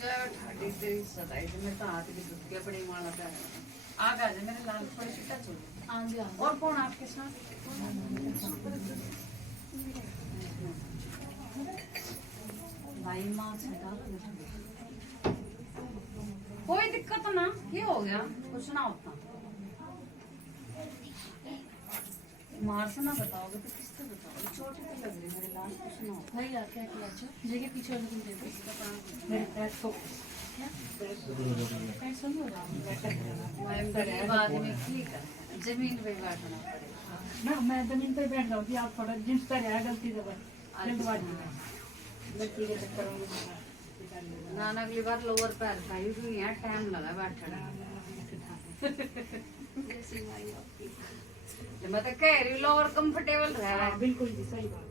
ठाडी तेरी सदाई तो मैं तो हाथ की दुख के बड़ी माला पे आ जा मेरे लाल थोड़ी सी टच हो आगे और कौन आपके साथ भाई माँ से डाल कोई दिक्कत ना ये हो गया कुछ ना होता मार से ना बताओगे तो किससे बताओगे चोट तो लग रही मेरे लाल कुछ ना होता भाई आके जगह पीछे वाले तुम देखो मेरे पैर तो बाद में ठीक है जमीन पे बैठना पड़ेगा ना मैं जमीन पे बैठ जाऊंगी आप थोड़ा जिस तरह है गलती से गलती के चक्कर में ना अगली बार लोअर पैर खाई हुई यहाँ टाइम लगा बैठना मैं तो कह रही हूँ लोअर कंफर्टेबल रह रहा है बिल्कुल जी सही बात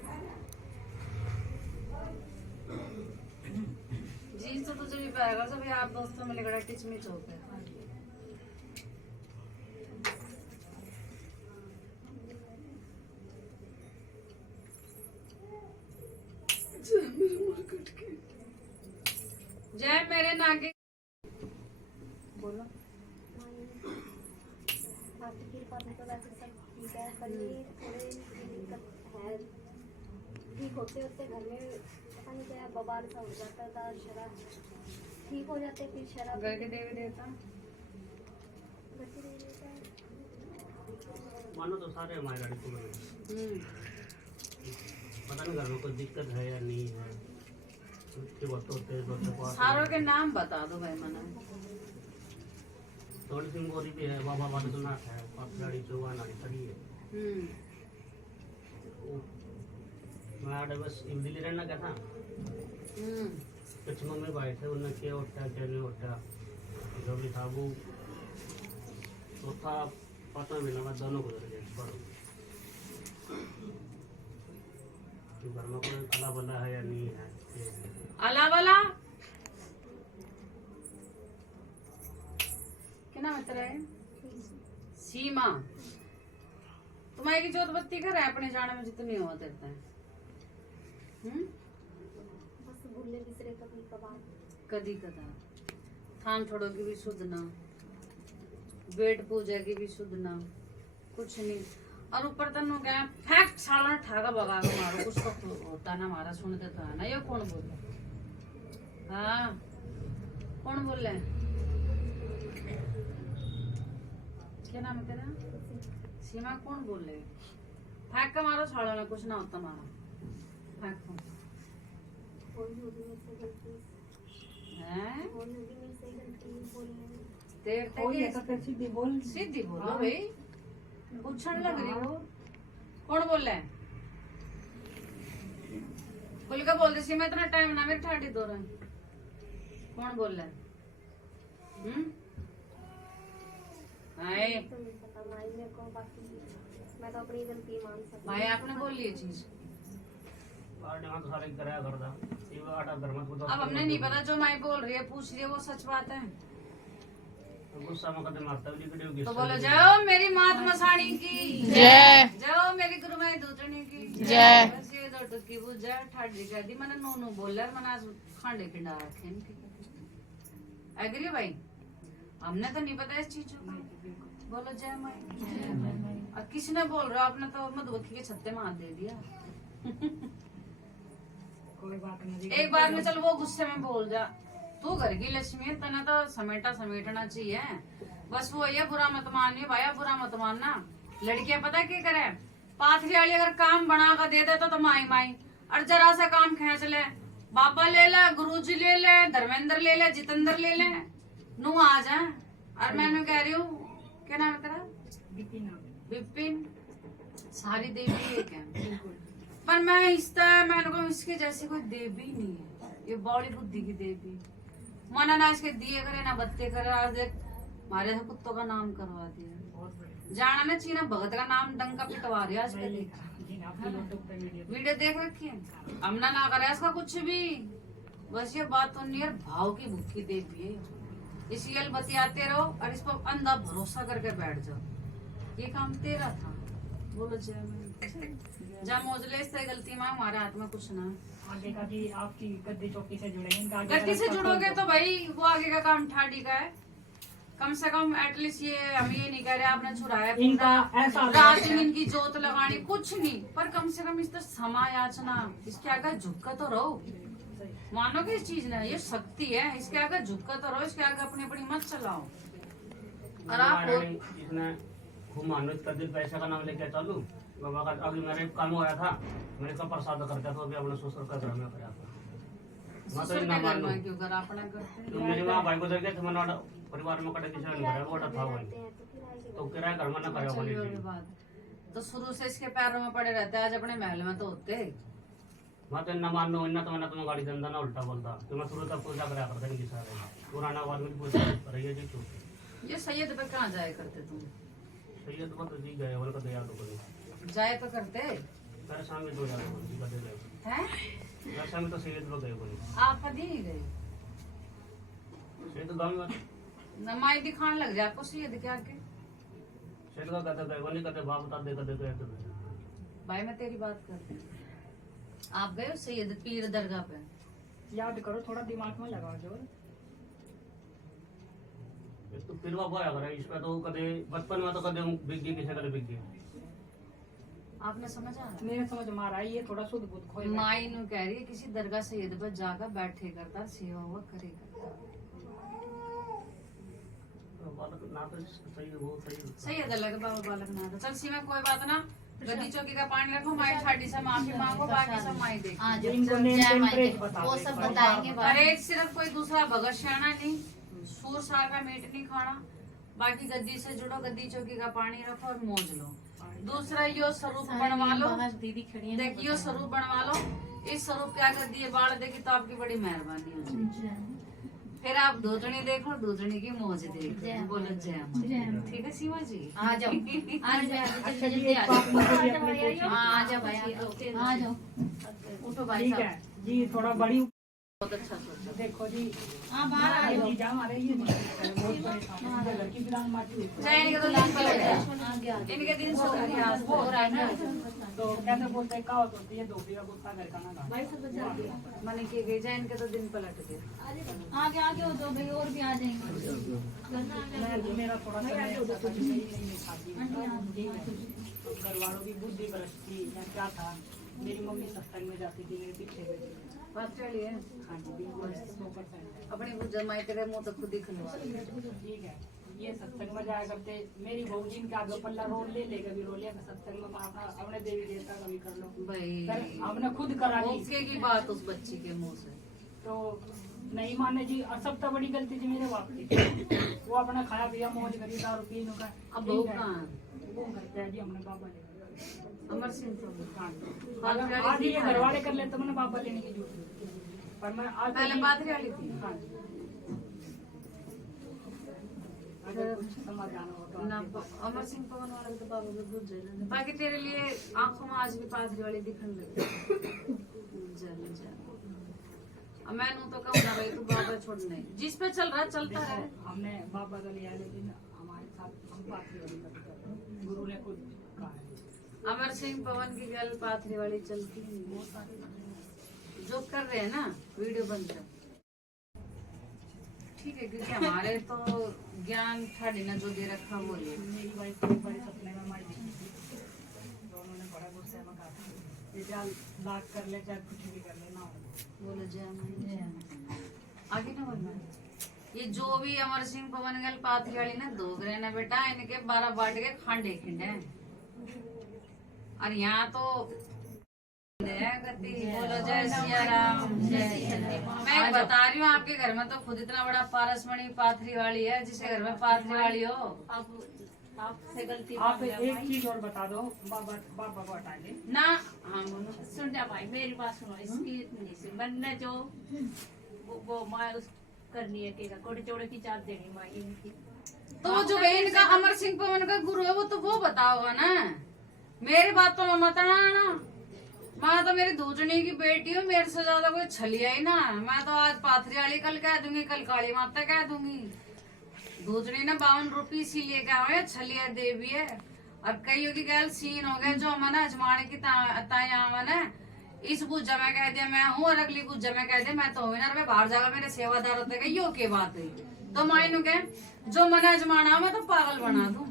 जीन्स तो जो भी पाएगा सभी आप दोस्तों में लेकर टिच मिच होते हैं जय मेरे नागे बोलो आपकी कृपा से तो वैसे सब ठीक है पर ये थोड़े दिक्कत है ठीक होते होते घर में पता नहीं क्या बवाल सा हो जाता था शराब ठीक हो जाते फिर शराब घर के देवी देवता बच्चे दे देता है मानो तो सारे हमारे लड़कों में पता नहीं घर में कोई दिक्कत है या नहीं है सारों के नाम बता दो भाई मना थोड़ी सी गोरी भी है बाबा बालूनाथ है पापड़ी चौहान खड़ी है मैं आड़े बस दिल्ली रहना क्या था कुछ मम्मी भाई थे उन्हें क्या उठा क्या नहीं उठा जो भी था वो तो था पता भी लगा दोनों गुजर गए घर में कोई अला बला है या नहीं है अला वाला क्या नाम है तेरा सीमा तुम्हारी जोत बत्ती कर है अपने जाने में जितनी हो देता है बस भूले बिसरे कभी कभार कदी कदा थान छोड़ो की भी शुद्ध ना बेड पूजा की भी शुद्ध ना कुछ नहीं और ऊपर तनु क्या फैक्ट साला ठाका भगा के मारो कुछ तो होता ना हमारा सुनते तो है ना ये कौन बोल रहा हाँ कौन बोल रहे हैं क्या नाम है तेरा सीमा कौन बोल रहे फेंक के मारो छाड़ो ना कुछ ना होता मारा फेंक होगी मेरे से गलती हैं होगी मेरे से गलती बोलने देर कोई तक ऐसा सीधी बोल सीधी बोलो भाई पूछने लग रही हो कौन बोल रहा है खुल के बोल दी मैं इतना टाइम ना मेरे ठाडी दो रहा कौन बोल रहा है हाय तो नहीं पता भाई मेरे को बाकी मैं तो अपनी गलती मान सकती भाई आपने बोल ली ये चीज तो सारे कराया करता ये आटा घर में तो अब हमने नहीं पता जो माई बोल रही है पूछ रही है वो सच बात है गुस्सा में कदम मारता है वीडियो की तो बोलो जाओ मेरी मात मसाणी की जय जाओ मेरी गुरु माई दूतनी की जय बस ये दो टुकी बुझ जा ठाडी कर दी मैंने नोनू बोल रहा मैंने आज खांडे पिंडा रखे एग्री भाई हमने तो नहीं पता इस चीज को बोलो जय माई और किसने बोल रहा आपने तो मधुमक्खी के छत्ते मार दे दिया कोई बात नहीं एक बार में चल वो गुस्से में बोल जा तू घर की लक्ष्मी तना तो समेटना चाहिए बस वो ये बुरा मत मानिए भाई बुरा मत मानना लड़कियां पता क्या करे पाथरी वाली अगर काम बना कर दे देता तो माई माई और जरा सा काम खींच ले बाबा ले ले गुरुजी ले ले धर्मेंद्र ले ले जितेंद्र ले ले नू आ जाए और मैं कह रही हूँ क्या नाम है तेरा विपिन सारी देवी एक है पर मैं इसके जैसी कोई देवी नहीं है ये बॉडी बुद्धि की देवी मना ना इसके दिए करे ना बत्ते करे आज देख हमारे से कुत्तों का नाम करवा दिया जाना ना चीना भगत का नाम डंका पिटवा रही आज वीडियो देख रखी है हमने ना करे इसका कुछ भी बस ये बात तो नहीं है भाव की भूखी देवी है इसी बतियाते रहो और इस पर अंधा भरोसा करके बैठ जाओ ये काम तेरा था बोलो जय मैं जा मोजले से गलती में हमारे हाथ में कुछ ना आगे का जी आपकी गद्दी चौकी से जुड़ेंगे, इनका आगे का गद्दी से रास्ता जुड़ोगे खोल तो भाई वो आगे का काम ठाडी का है। कम से कम एटलीस्ट ये हम ये नहीं कह रहे आपने छुड़ाया दो। इनका ऐसा रात दिन इनकी जोत लगानी कुछ नहीं, पर कम से कम इस तो क्षमा याचना इसके आगे झुक तो रहो। मानो कि इस चीज ने ये शक्ति है, इसके आगे झुक तो रहो, इसके आगे अपनी अपनी मत चलाओ। और आप इसने खूब मानो कर दी, पैसा का नाम लेके चालू बाबा का। अभी मेरे काम हो रहा था, मैंने कहा प्रसाद करता था, अभी अपने ससुर का घर में कराया था। मैं तो ससुर इतना के मान घर लो में क्यों कर अपना करते तो मेरी माँ भाई गुजर गए थे, मैंने परिवार में कटे किसी ने भरा वो था वही तो किराया घर में ना कराया चलिए वाली वाली बात। तो शुरू से इसके पैरों में पड़े रहते हैं, आज अपने महल में तो होते। मैं तो इतना मान लो, इतना तो मैंने तुम्हें गाड़ी दंदा ना उल्टा बोलता कि मैं शुरू तक पूजा कराया करता नहीं सारे पुराना आदमी की पूजा कर रही है जी तू। ये सैयद पे कहाँ जाया करते तुम? सही है, तो जी गए बोल कर याद करो जाए तो करते मेरे सामने तो याद करो जी कदे गए हैं? मेरे सामने तो सही लोग गए बोली आप कभी नहीं गए? सही तो गांव में नमाई दिखाने लग जाए आपको सैयद के आगे। सही का कदे गए बोली कदे बाप बता दे कदे गए तो भाई मैं तेरी बात करती हूँ, आप गए हो सैयद पीर दरगाह पे? याद करो, थोड़ा दिमाग में लगाओ जोर। तो फिर वो आया करे इसमें तो कदे बचपन में तो कदे बिक गई किसी कदे बिक गई आपने समझा? मेरे समझ में आ रहा है, ये थोड़ा शुद्ध बुद्ध खोए माई नु कह रही है किसी दरगाह सैयद पर जाकर बैठे करता, सेवा हुआ करे करता। बालक ना तो सही है, वो सही है। सैयद अलग बाबा बालक ना था। चल सीमा कोई बात ना, गद्दी चौकी का पानी रखो, माई ठाडी से माफी मांगो, बाकी सब माई देख। इनको नेम टेम्परेचर बता वो दो सब एक बार। बताएंगे बाद में। अरे सिर्फ कोई दूसरा भगत श्याना नहीं, सूर सार का मीट नहीं खाना, बाकी गद्दी से जुड़ो, गद्दी चौकी का पानी रखो और मौज लो। दूसरा यो स्वरूप बनवा लो, दीदी खड़ी है देखियो स्वरूप बनवा लो, इस स्वरूप क्या कर दिए बाढ़ देगी तो आपकी बड़ी मेहरबानी हो जाएगी। फिर आप दूधनी देखो, दूधनी की मौज देखो, बोलो जय मां। ठीक है सीमा जी, आ जाओ आ जाओ अच्छा जी, जल्दी एक आ बात मुझे भी अपनी जाओ पूछनी आ जाओ भाई आ जाओ उठो भाई ठीक है साहब। जी, थोड़ा बड़ी बहुत अच्छा सोचा। देखो जी, हाँ बाहर आ ये जाओ। जीजा हमारे ये बहुत परेशान है, इनके घर की गिरान माटी हुई है। चाहे इनके तो दिन पलट जाए, आगे आ जाओ। इनके दिन शुक्र के आज वो रहा है ना। तो कैसे बोलते हैं कहावत होती है, धोबी का कुत्ता घर का ना घाट। भाई सब बचा दिया। मन की गई जाए, इनके तो दिन पलट गए। आगे आगे हो जाओ भाई, और भी आ जाएंगे। मेरा थोड़ा सा मैं ऐसा था कि सही नहीं खाती तो घर वालों की बुद्धि भ्रष्ट थी या क्या था। मेरी मम्मी सत्संग में जाती थी, मेरे पीछे बैठी थी। बात चलिए, हाँ जी, बिल्कुल 100%। अपनी गुजर माई तेरे मुंह तक खुद ही खुलवा। ठीक है, ये सत्संग में जाया करते। मेरी बहू जी का आगे पल्ला रोल ले लेगा भी रोल लिया, सत्संग में अपना अपने देवी देवता का भी कर लो। भाई फिर हमने खुद करा ली ओके की बात उस बच्ची के मुंह से। तो नहीं माने जी। और सबसे बड़ी गलती थी मेरे बाप की, वो अपना खाया पिया मौज करी, दारू पी नु का। अब बहू कहाँ है? वो घर पे है जी, हमने बाबा ले अमर सिंह तो हाँ। अगर आज ये घर वाले कर लेते तो मैंने बाबा लेने की जरूरत नहीं, पर मैं आज पहले पादरी वाली थी। हाँ जी। अगर कुछ समाधान हो तो ना आप- अमर सिंह पवन वाला भी तो बाबा भी बुझ जाए। बाकी तेरे लिए आंखों में आज भी पादरी वाली दिखने लगी। चल चल, अब मैं नू तो कहूँ ना भाई तू बाबा छोड़ नहीं, जिस पे चल रहा चलता है। हमने बाबा का लिया, लेकिन हमारे साथ हम पाथरी वाली करते हैं। गुरु ने खुद कहा है। अमर सिंह पवन की गल पाथरी वाली चलती नहीं। बहुत सारे जो कर रहे हैं ना वीडियो बंद कर, ठीक है, क्योंकि हमारे तो ज्ञान ठाडी ने जो दे रखा वो है। मेरी वाइफ को बड़े सपने में मार दी थी, तो उन्होंने बड़ा गुस्से में कहा था ये जाल लाख कर ले चाहे कुछ भी कर ले ना हो। बोलो जय मां। आगे ना बोलना। ये जो भी अमर सिंह पवन गल पाथरी वाली ना दो ग्रह ना बेटा, इनके 12 बाट के खांडे खिंड है। और यहाँ तो गति, बोलो जय सिया राम। मैं बता रही हूँ आपके घर में तो खुद इतना बड़ा पारसमणि पाथरी वाली है, जिसके घर में पाथरी वाली हो। आपसे गलती आप एक चीज और बता दो, बाबा को हटा ले ना हाँ बोलो। सुन जा भाई, मेरी बात सुनो। इसकी इतनी सी मन ने जो वो माँ उस करनी है कि कोड़ी चोड़े की चाप देनी माँ इनकी। तो वो जो इनका अमर सिंह पवन का गुरु है वो तो वो बताओगा ना, मेरी बातों में मत आना। मैं तो मेरी दूजनी की बेटी हूँ, मेरे से ज्यादा कोई छलिया ही ना। मैं तो आज पाथरी वाली कल कह दूंगी, कल काली माता कह दूंगी। दूजनी ने 52 रुपये इसीलिए क्या हुआ, छलिया देवी है। और कईयों की गैल सीन हो गए जो मैंने अजमाने की ताया मैंने इस पूजा में कह दिया मैं हूँ और अगली पूजा में कह दिया मैं तो विनर में बाहर जाकर मेरे सेवादार होते गए यो के बात है। तो माई नु कह जो मना जमाना मैं तो पागल बना दूं।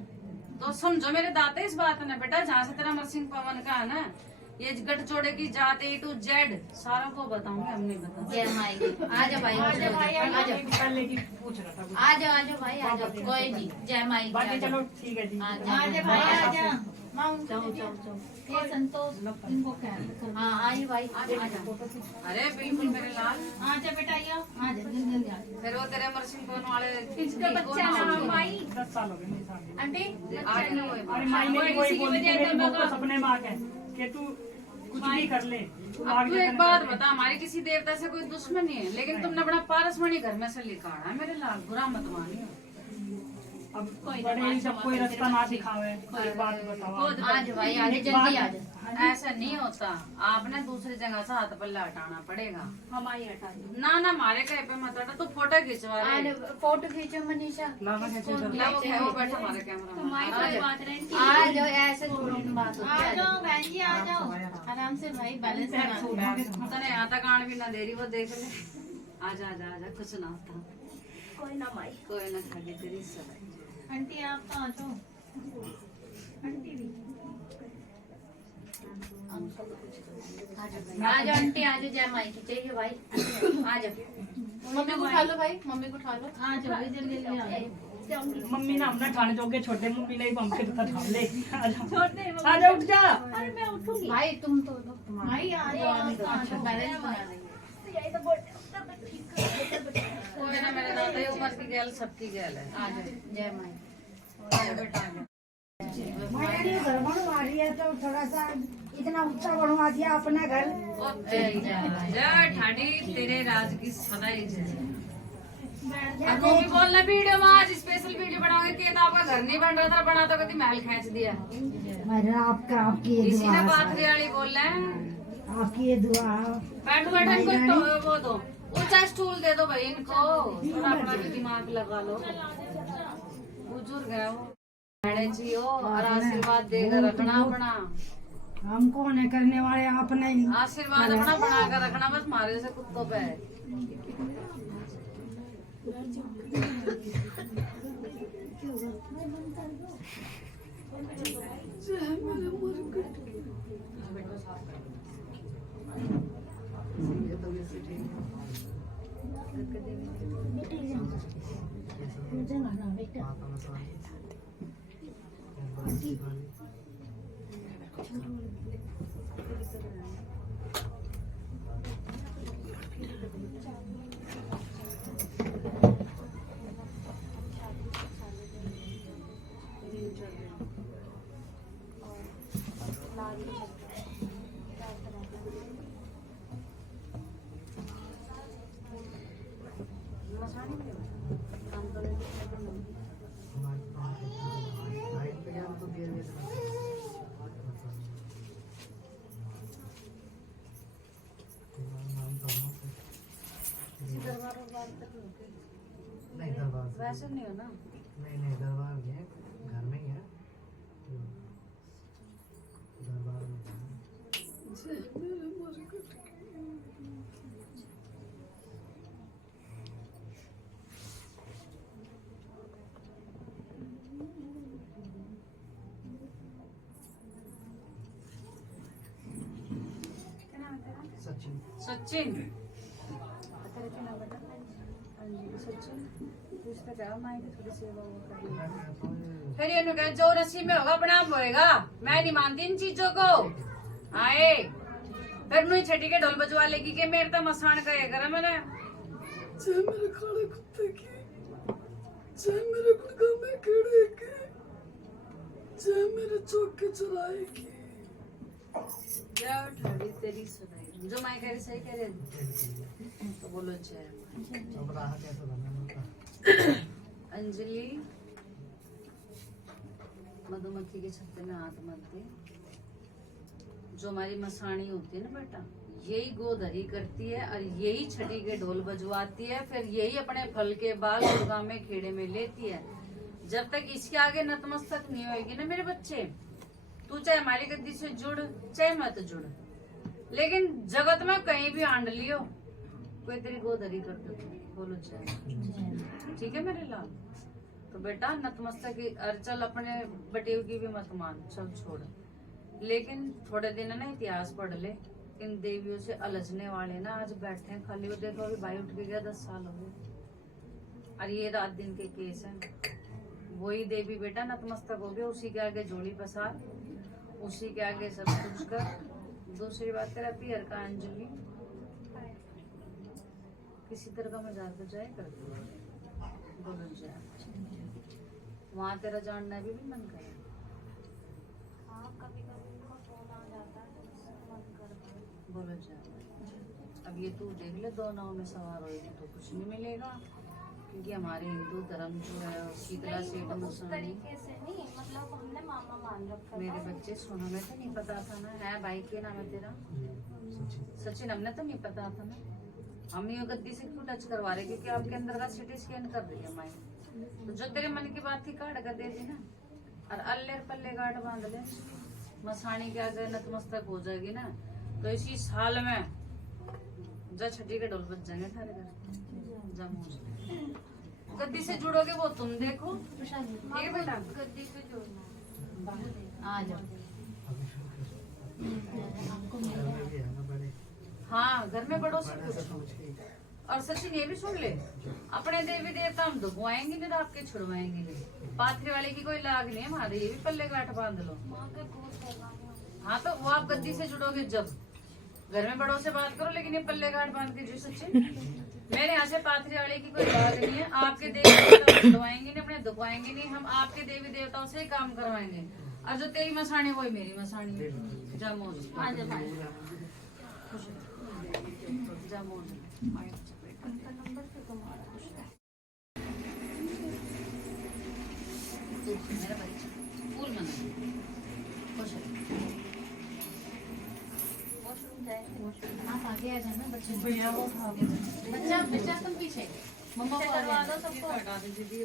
तो समझो मेरे दाते इस बात ने बेटा, जहाँ से तेरा अमर सिंह पवन का है ना ये गठ जोड़े की जात A to Z सारा को बताऊंगी, हम नहीं बताऊंगी। जय माई आ जाओ भाई, आ जाओ पहले की पूछ रहा था कुछ। आ जाओ भाई आ जाओ, कोई नहीं। जय माई बाकी चलो ठीक है जी। आ जाओ भाई आ जाओ, जाओ ये संतोष इनको क्या हाँ आइए भाई आ जाओ। अरे बिल्कुल मेरे लाल, आ जा बेटा आइए, आ जा जल्दी आ जा। फिर वो तेरे अमर सिंह पवन वाले इसका बच्चा नाम माई 10 साल हो गए मेरी शादी। आंटी आगे ना हुए। अरे माई ने कोई बोली थी मेरे मुंह को सपने में आके कि तू कुछ भी कर ले, तू अब आगे तू एक जाके बात कर ले। बता, हमारे किसी देवता से कोई दुश्मनी है, लेकिन तुमने अपना पारसमणि घर में से निकाला है मेरे लाल, बुरा मत मानियो। अब बड़े जब कोई रास्ता ना दिखावे कोई बात बताओ। आ जा भाई आ जा जल्दी आ जा। ऐसा नहीं होता, आपने दूसरी जगह से हाथ पल्ला हटाना पड़ेगा। हम आई हटा दो। ना ना मारे कहे पे मत हटा, तू फोटो खिंचवा रहे। फोटो खींचो मनीषा। लावा कैसे चल ला वो बैठा हमारे कैमरा में। आ जाओ ऐसे थोड़ी बात होती है। आ जाओ बहन जी आ जाओ आराम से भाई, बैलेंस बना। तने यहाँ तक आने भी ना दे रही, वो देख ले। आजा आजा आजा, कुछ ना होता, कोई ना माई। कोई ना खाली तेरी सब। आंटी आप तो आ जाओ। आंटी भी आ जाओ आंटी आ जाओ। जय माई की चाहिए भाई, आ जाओ। मम्मी को उठा लो भाई, मम्मी को उठा लो। आ जाओ जल्दी जल्दी आ जाओ। मम्मी ना अपना ठाने जोगे छोटे मम्मी नहीं बम के तो ठान ले। आ जा उठ जा। अरे मैं उठूंगी भाई, तुम तो भाई आ जाओ, बैलेंस बना लेंगे। यही तो बोल रहे कोई ना मेरे दादा, ये उम्र की गैल सबकी गैल है। आ जाओ जय माई। आजा बेटा आजा। मैंने घर बनवा है तो थोड़ा सा इतना ऊंचा बनवा दिया अपना घर। ओ तेरी जय ठाडी, तेरे राज की सदाई जय। अब वो भी बोलना वीडियो में, आज स्पेशल वीडियो बनाओगे कि तो आपका घर नहीं बन रहा था, बना तो कभी महल खींच दिया। मैंने आपका आपकी ये इसी ने दुआ बात वाली बोल रहे हैं। आपकी ये दुआ। बैठ बैठन को तो वो दो ऊंचा स्टूल दे दो भाई इनको, थोड़ा अपना भी दिमाग लगा लो। बुजुर्ग है वो, बड़े जी हो और आशीर्वाद देकर रखना अपना। हमको न करने वाले आप नहीं। आशीर्वाद अपना बना कर रखना, बस मारे जैसे कुत्तों पे। नहीं दरबार से। वैसे नहीं हो ना, नहीं दरबार में है, घर में ही है। दरबार में सचिन। सचिन फिर ये कहे जो रस्सी में होगा प्रणाम होएगा। मैं नहीं मानती इन चीजों को। आए फिर नु छठी के ढोल बजवा लेगी कि मेरे तो मसान कहे कर मैंने जय मेरे काले कुत्ते की, जय मेरे गुड़गा में कीड़े की, जय मेरे चौके चुराए की। जाओ ठाड़ी तेरी सुनाई, जो मैं कह रही सही कह रही तो बोलो जय। अब राह कैसे बना? अंजलि मधुमक्खी के छत्ते में हाथ मत दे। जो हमारी मसाणी होती है ना बेटा, यही गोधरी करती है और यही छठी के ढोल बजवाती है, फिर यही अपने फल के बाल दुर्गा में खेड़े में लेती है। जब तक इसके आगे नतमस्तक नहीं होगी ना मेरे बच्चे, तू चाहे हमारी गद्दी से जुड़ चाहे मत जुड़, लेकिन जगत में कहीं भी आंड लियो कोई तेरी गोदरी कर दे बोलो जय। ठीक है मेरे लाल। तो बेटा नतमस्तक की चल अपने बटेव की भी मत मान, चल छोड़। लेकिन थोड़े दिन ना इतिहास पढ़ ले, इन देवियों से अलझने वाले ना आज बैठे हैं खाली। वो देखो अभी भाई उठ के गया 10 साल हो गए और ये रात दिन के केस हैं। वही देवी बेटा नतमस्तक हो गया, उसी के आगे जोड़ी पसार, उसी के आगे सब कुछ कर। दूसरी बात तेरा पियर का अंजलि किसी तरह का मजाक तो जाए कर बोलो जाए। वहाँ तेरा जानना भी मन करे। हाँ कभी कभी उनका फोन आ जाता है तो उससे मन करता है। बोलो जाए। अब ये तू देख ले 2 नाव में सवार होगी तो कुछ नहीं मिलेगा, क्योंकि हमारे हिंदू धर्म जो है शीतला नहीं, सेठ उस मुसलमान। तरीके से नहीं, मतलब हमने मामा मान रखा मेरे था। बच्चे सुनो, मैं तो नहीं पता था ना। है भाई के नाम है तेरा सचिन, हमने तो नहीं पता था ना। हम ये गद्दी से क्यों टच करवा रहे, क्योंकि आपके अंदर का सिटी स्कैन कर रही है माइंड। तो जो तेरे मन की बात थी काट कर दे दी ना, और अल्लेर पल्ले गाठ बांध ले, मसानी के आगे नतमस्तक हो जाएगी ना। तो इसी साल में जा छठी के ढोल बज जाएंगे थारे घर। जा मुझे गद्दी से जुड़ोगे वो तुम देखो। ठीक है बेटा, गद्दी पे जोड़ना है। आ जाओ। हाँ घर में बड़ों से पूछो। और सचिन ये भी सुन ले, अपने देवी देवता हम दुखवाएंगे नहीं, आपके छुड़वाएंगे नहीं। पाथरी वाले की कोई लाग नहीं है हमारे, ये भी पल्ले गांठ बांध लो। माँ के गोद करवाने होंगे। हाँ तो वो आप गद्दी से जुड़ोगे जब। घर में बड़ों से बात करो, लेकिन ये पल्ले गांठ बांध के जो सचिन, मेरे यहाँ से पाथरी वाले की कोई लाग नहीं है। आपके देवी देवता छुड़वाएंगे नहीं, अपने दुखवाएंगे नहीं, हम आपके देवी देवताओं से ही काम करवाएंगे। और जो तेरी मसाणी वही मेरी मसाणी है। जा मौज। आ जा भाई, जा मौज। उनका नंबर तो तुम्हारा मेरा बच्चा फूल मना खुश है। आप आगे आ जाना बच्चे। बच्चा बच्चा तुम पीछे, मम्मा को करवा दो सबको। हटा दीजिए।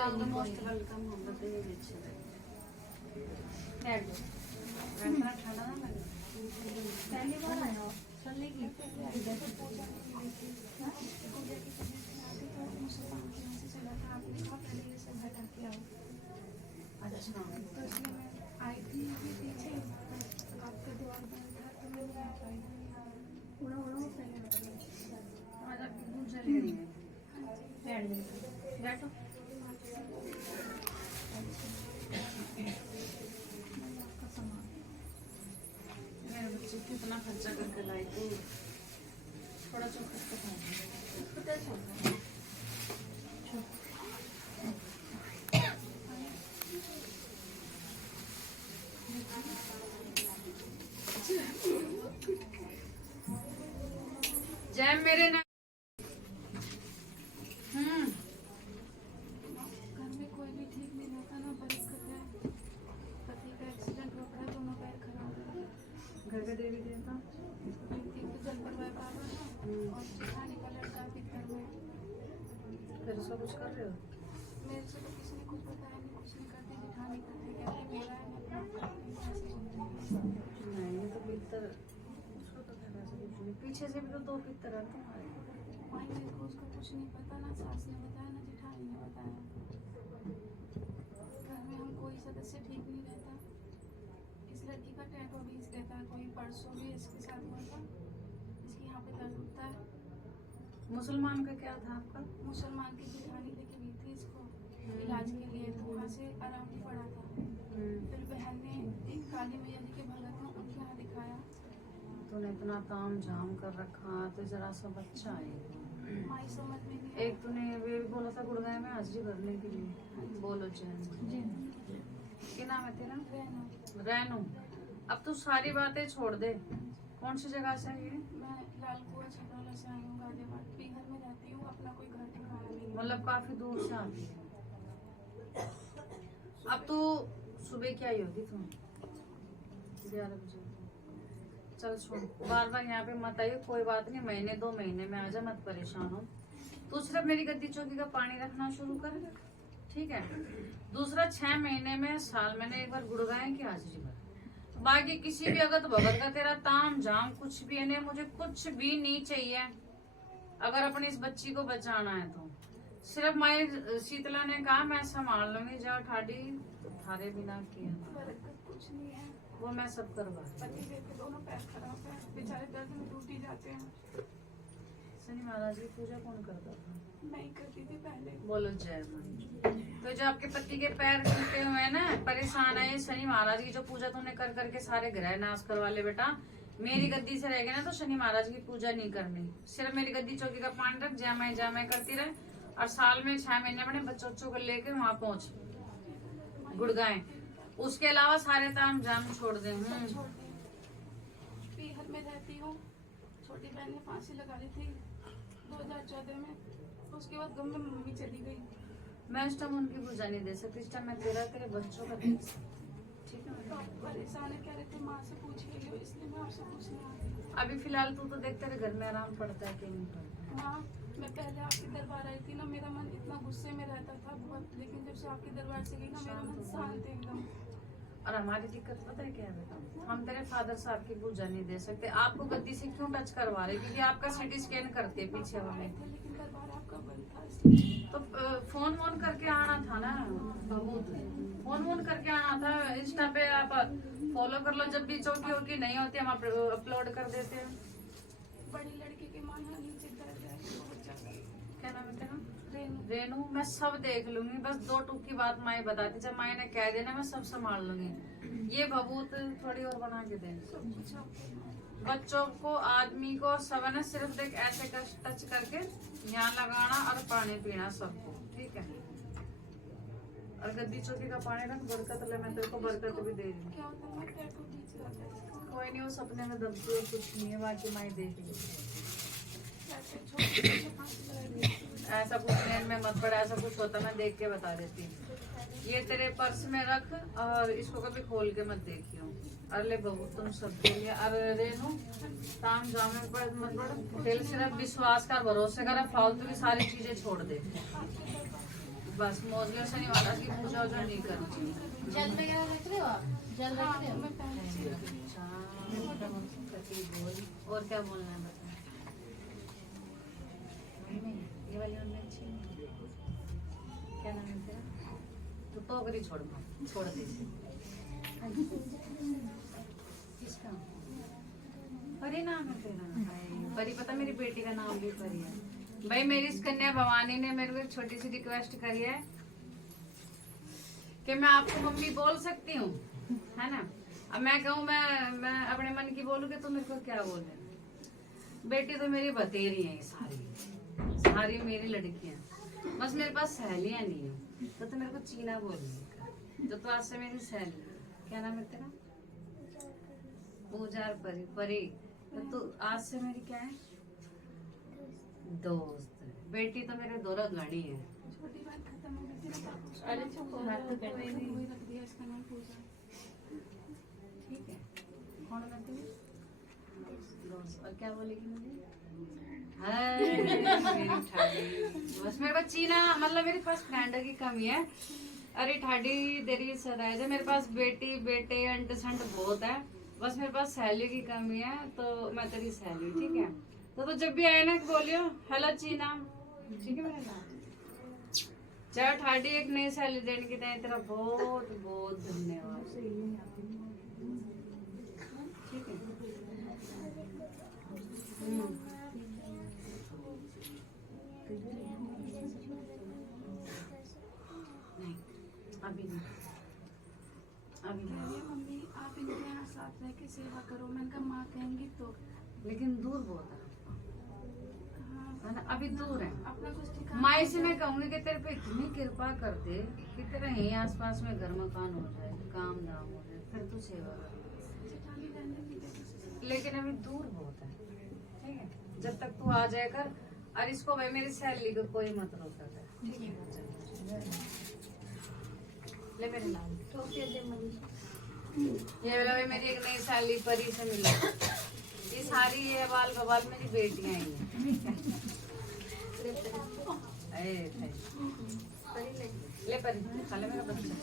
डाल दो मोस्ट वेलकम। हम बताइए अच्छा बैठ जाओ। इतना ठंडा ना लगे। पहली बार आया हो। चलेगी। अच्छा तो इसलिए मैं आई थी पीछे, आपके द्वार बंद था तो मैं नहीं आ पाई। उड़ा उड़ा पहले आज आपकी भूख चली गई है। बैठ जाओ। बैठो। मेरे बच्चे कितना खर्चा करके लाई तो थोड़ा चौखट तो खाओ। जय मेरे ना। घर में कोई भी ठीक नहीं रहता ना, बरकत है। पति का एक्सीडेंट हो गया, दोनों पैर खराब है। घर का देवी देवता जल पर वह बाबा है और जेठानी का लड़का पितर में। फिर उसका कुछ कर रहे हो? मेरे से तो किसी ने कुछ बताया नहीं, कुछ नहीं करती। जेठानी करती कहती मेरा है, मैं अपना करती हूँ, ऐसे बोलती है। नहीं ये तो पितर उसको तो खैर ऐसा कुछ नहीं। पीछे से भी तो 2 पितर हैं तुम्हारे। माई मेरे को उसका कुछ नहीं पता, ना सास ने बताया ना जेठानी ने बताया। घर में हम कोई सदस्य ठीक नहीं रहता। इस लड़की का टैटू भी इस देता है, कोई परसों भी इसके साथ हुआ था। इसकी यहाँ पे दर्द होता है। मुसलमान का क्या था आपका? मुसलमान की जेठानी लेके गई थी इसको इलाज के लिए, तो वहाँ से आराम नहीं पड़ा था। फिर बहन ने एक काली मैया जी के भगत में उनके यहाँ दिखाया। तूने इतना ताम झाम कर रखा तो जरा सा बच्चा है। माई समझ में नहीं एक तूने ये भी बोला था गुड़गांव में हाजिरी भरने के लिए, बोलो चैन। क्या नाम है तेरा? रैनू। अब तू सारी बातें छोड़ दे। कौन सी जगह से है ये? मैं लाल कुआं छपराला से आई हूँ, गाजियाबाद बिहार में रहती हूँ, अपना कोई घर ठिकाना नहीं है। मतलब काफी दूर से आती है। अब तू सुबह क्या आई होगी तुम? 11 बजे। चल सुन, बार बार यहाँ पे मत आइयो, कोई बात नहीं, महीने 2 महीने में आजा, मत परेशान हो। तू सिर्फ मेरी गद्दी चौकी का पानी रखना शुरू कर, ठीक है? दूसरा 6 महीने में, साल में एक बार गुड़गांव की हाजिरी भर। बाकी किसी भी अगत भगत का तेरा ताम झाम कुछ भी है नहीं, मुझे कुछ भी नहीं चाहिए। अगर अपनी इस बच्ची को बचाना है तो सिर्फ माई शीतला ने कहा मैं संभाल लूंगी, जाओ ठाडी थारे बिना किया बरकत कुछ नहीं है। वो मैं सब करवा। पति देव के दोनों पैर खराब है, बेचारे दर्द में टूट ही जाते हैं। शनि महाराज की पूजा कौन करता था? मैं ही करती थी पहले। बोलो जय मां। तो जो आपके पति के पैर टूटे हुए हैं ना, परेशान है, शनि महाराज की जो पूजा तूने कर करके सारे ग्रह नाश करवा ले बेटा। मेरी गद्दी से रह गए ना तो शनि महाराज की पूजा नहीं करनी, सिर्फ मेरी गद्दी चौकी का पानी रख, जय मैं करती रहे। और साल में 6 महीने अपने बच्चों को लेकर वहाँ पहुँच गुड़गांव। उसके अलावा सारे ताम जाम छोड़ दे। बिहार में रहती हूँ। छोटी बहन ने फांसी लगा ली थी 2014 में, उसके बाद गम में मम्मी चली गई। मैं इस टाइम उनकी पूजा नहीं दे सकती, इस टाइम मैं तेरे बच्चों का दे सकती, ठीक है? तो आप परेशान है, कह रहे थे माँ से पूछ के लियो, इसलिए मैं आपसे पूछने आ गई। अभी फिलहाल तू तो देख तेरे घर में आराम पड़ता है कि नहीं पड़ता? हाँ, मैं पहले आपके दरबार आई थी ना, मेरा मन इतना गुस्से में रहता था बहुत, लेकिन जब से आपके दरबार से गई ना, मेरा मन शांत है एकदम। और हमारी दिक्कत पता है क्या है बेटा? हम तेरे फादर साहब की पूजा नहीं दे सकते। आपको गद्दी से क्यों टच करवा रहे? क्योंकि आपका सीटी स्कैन करते हैं पीछे वाले। लेकिन दरबार आपका बंद था इसलिए। तो फोन वोन करके आना था ना, बहुत फोन वोन करके आना था। इंस्टा पे आप फॉलो कर लो, जब भी चौकी वोकी नहीं होती हम अपलोड कर देते हैं। बड़ी लड़की के मन नीचे दर्द है बहुत ज्यादा। क्या नाम है तेरा? रेनू। रेनू, मैं सब देख लूंगी, बस 2 टूक की बात माई बताती, जब माई ने कह देना मैं सब संभाल लूंगी। ये भभूत थोड़ी और बना के दे। सब कुछ आपके बच्चों को, आदमी को, सब है ना, सिर्फ देख ऐसे टच करके यहाँ लगाना और पानी पीना सबको, ठीक है? और गद्दी चौकी का पानी रख, बरकत ले, मैं तेरे को बरकत भी दे रही। क्या होता है, मैं टैटू खींच जाता है। कोई नहीं, वो सपने में दबती है, कुछ नहीं है, बाकी माई देख ली। ऐसे छोटे बच्चे फांसी लगा दी। ऐसा कुछ नहीं, में मत पड़ा, ऐसा कुछ होता मैं देख के बता देती। ये तेरे पर्स में रख और इसको कभी खोल के मत देखियो। अरे बहू तुम सब के लिए। अरे रेनू, ताम जामे पर मत पड़, दिल सिर्फ विश्वास कर, भरोसे कर, फालतू की सारी चीजें छोड़ दे। बस मौजले शनि महाराज की पूजा वूजा नहीं करनी। जल वगैरह रख रहे हो आप? जल रख रहे हो? मैं पहले से ही रखी हूँ। अच्छा, और क्या बोलना है बता? ये वाली उनमें अच्छी है। क्या नाम है तेरा? तो टोकरी छोड़ दे इसे। किसका? परी नाम है तेरा? परी, पता मेरी बेटी का नाम भी परी है। भाई मेरी इस कन्या भवानी ने मेरे को एक छोटी सी रिक्वेस्ट करी है कि मैं आपको मम्मी बोल सकती हूँ, है ना? अब मैं कहूँ मैं अपने मन की बोलूँ तो मेरे को क्या बोले? बेटी तो मेरी बतेरी है, सारी मेरी लड़कियां, बस मेरे पास सहेलियां नहीं है। तो मेरे को चीना बोलने का, तो आज से मेरी सहेली। क्या नाम है तेरा? पूजा परी। परी, तो आज से मेरी क्या है? दोस्त। बेटी तो मेरे दोनों गणी है। छोटी बात खत्म हो गई थी ना, अरे चुप हो, बात तो करते हैं। वही रख दिया, इसका नाम पूजा। ठीक है, कौन करती है? दोस्त। और क्या बोलेगी मुझे? मेरी ठाडी, बस मेरे पास चीना, मतलब मेरे पास फ्रेंड की कमी है। अरे ठाडी तेरी सदाई, मेरे पास बेटी बेटे अंट संट बहुत है, बस मेरे पास सहेली की कमी है, तो मैं तेरी सहेली, ठीक है? तो जब भी आए ना बोलियो हेलो चीना, ठीक है? मेरा नाम चाहे ठाडी एक नई सहेली देने की दे, तेरा बहुत बहुत धन्यवाद, ठीक है? नहीं, अभी नहीं, अभी नहीं। अरे मम्मी आप इनके यहाँ साथ रह के सेवा करो। मैंने कहा माँ कहेंगी तो। लेकिन दूर बहुत है। हाँ है ना, अभी दूर है। माई से मैं कहूंगी कि तेरे पे इतनी कृपा कर दे कि तेरे यहीं आसपास में घर मकान हो जाए, काम धाम हो जाए, फिर तू सेवा कर। लेकिन अभी दूर बहुत है, ठीक है, जब तक तू आ जाए कर। और इसको भाई मेरी सैलरी को कोई मत रोका कर, ठीक है। ले मेरे नाम ये वाला भाई मेरी एक नई सैलरी परी से मिला। ये सारी ये बाल बबाल मेरी बेटियां ही हैं। ले परी खा ले मेरा बच्चा।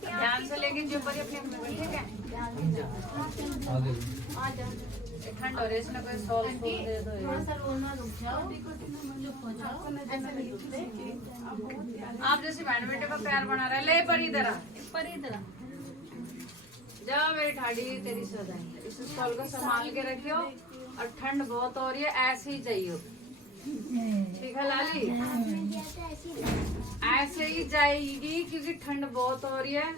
ध्यान से लेके जो परी अपने ठीक है। ठंड हो रही है, इसमें कोई सॉल दे दो। आप जैसे बैंड बेटे का प्यार बना रहा है। ले परी इधर जाओ मेरी ठाडी तेरी सदाई। इस स्टॉल को संभाल के रखियो और ठंड बहुत हो रही है, ऐसे ही चाहिए, ठीक है लाली? ऐसे ही जाएगी क्योंकि ठंड बहुत हो रही है।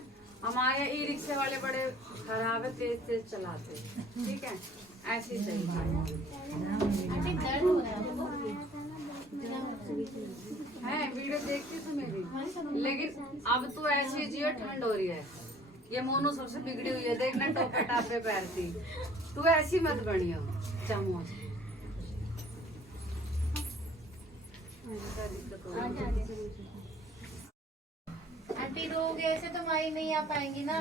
हमारे ई रिक्शे वाले बड़े खराब है, तेज तेज चलाते, ठीक है? ऐसे ही चाहिए। है वीडियो देखती तू मेरी, लेकिन अब तू ऐसे ही जियो, ठंड हो रही है। ये मोनू सबसे बिगड़ी हुई है, देखना टोपे टापे पहनती। तू ऐसी मत बनियो चमोच। आंटी रोगे ऐसे तो माई नहीं आ पाएंगी ना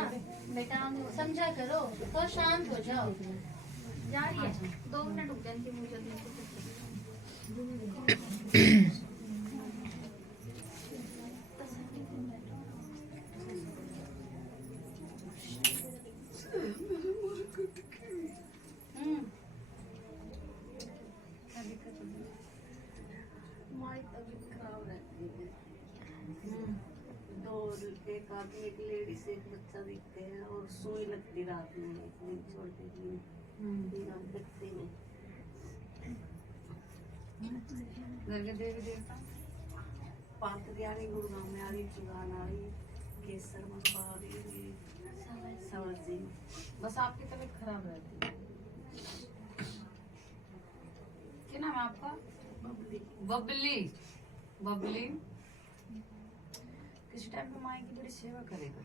बेटा, समझा करो तो शांत हो जाओ। जा रही है 2 मिनट रुक जाएंगे मुझे। एक आदमी एक लेडी से एक बच्चा दिखते हैं और सुई लगती रात में, दिन छोड़ते देखते हैं। घर के देवी देवता पातरियाणी गुड़गांव में आ रही, चुगान आ रही, केसर मक्का आ रही, सवर जी। बस आपकी तबीयत खराब रहती है। क्या नाम है आपका? बबली। बबली किसी टाइम पे माई की बड़ी सेवा करेगा।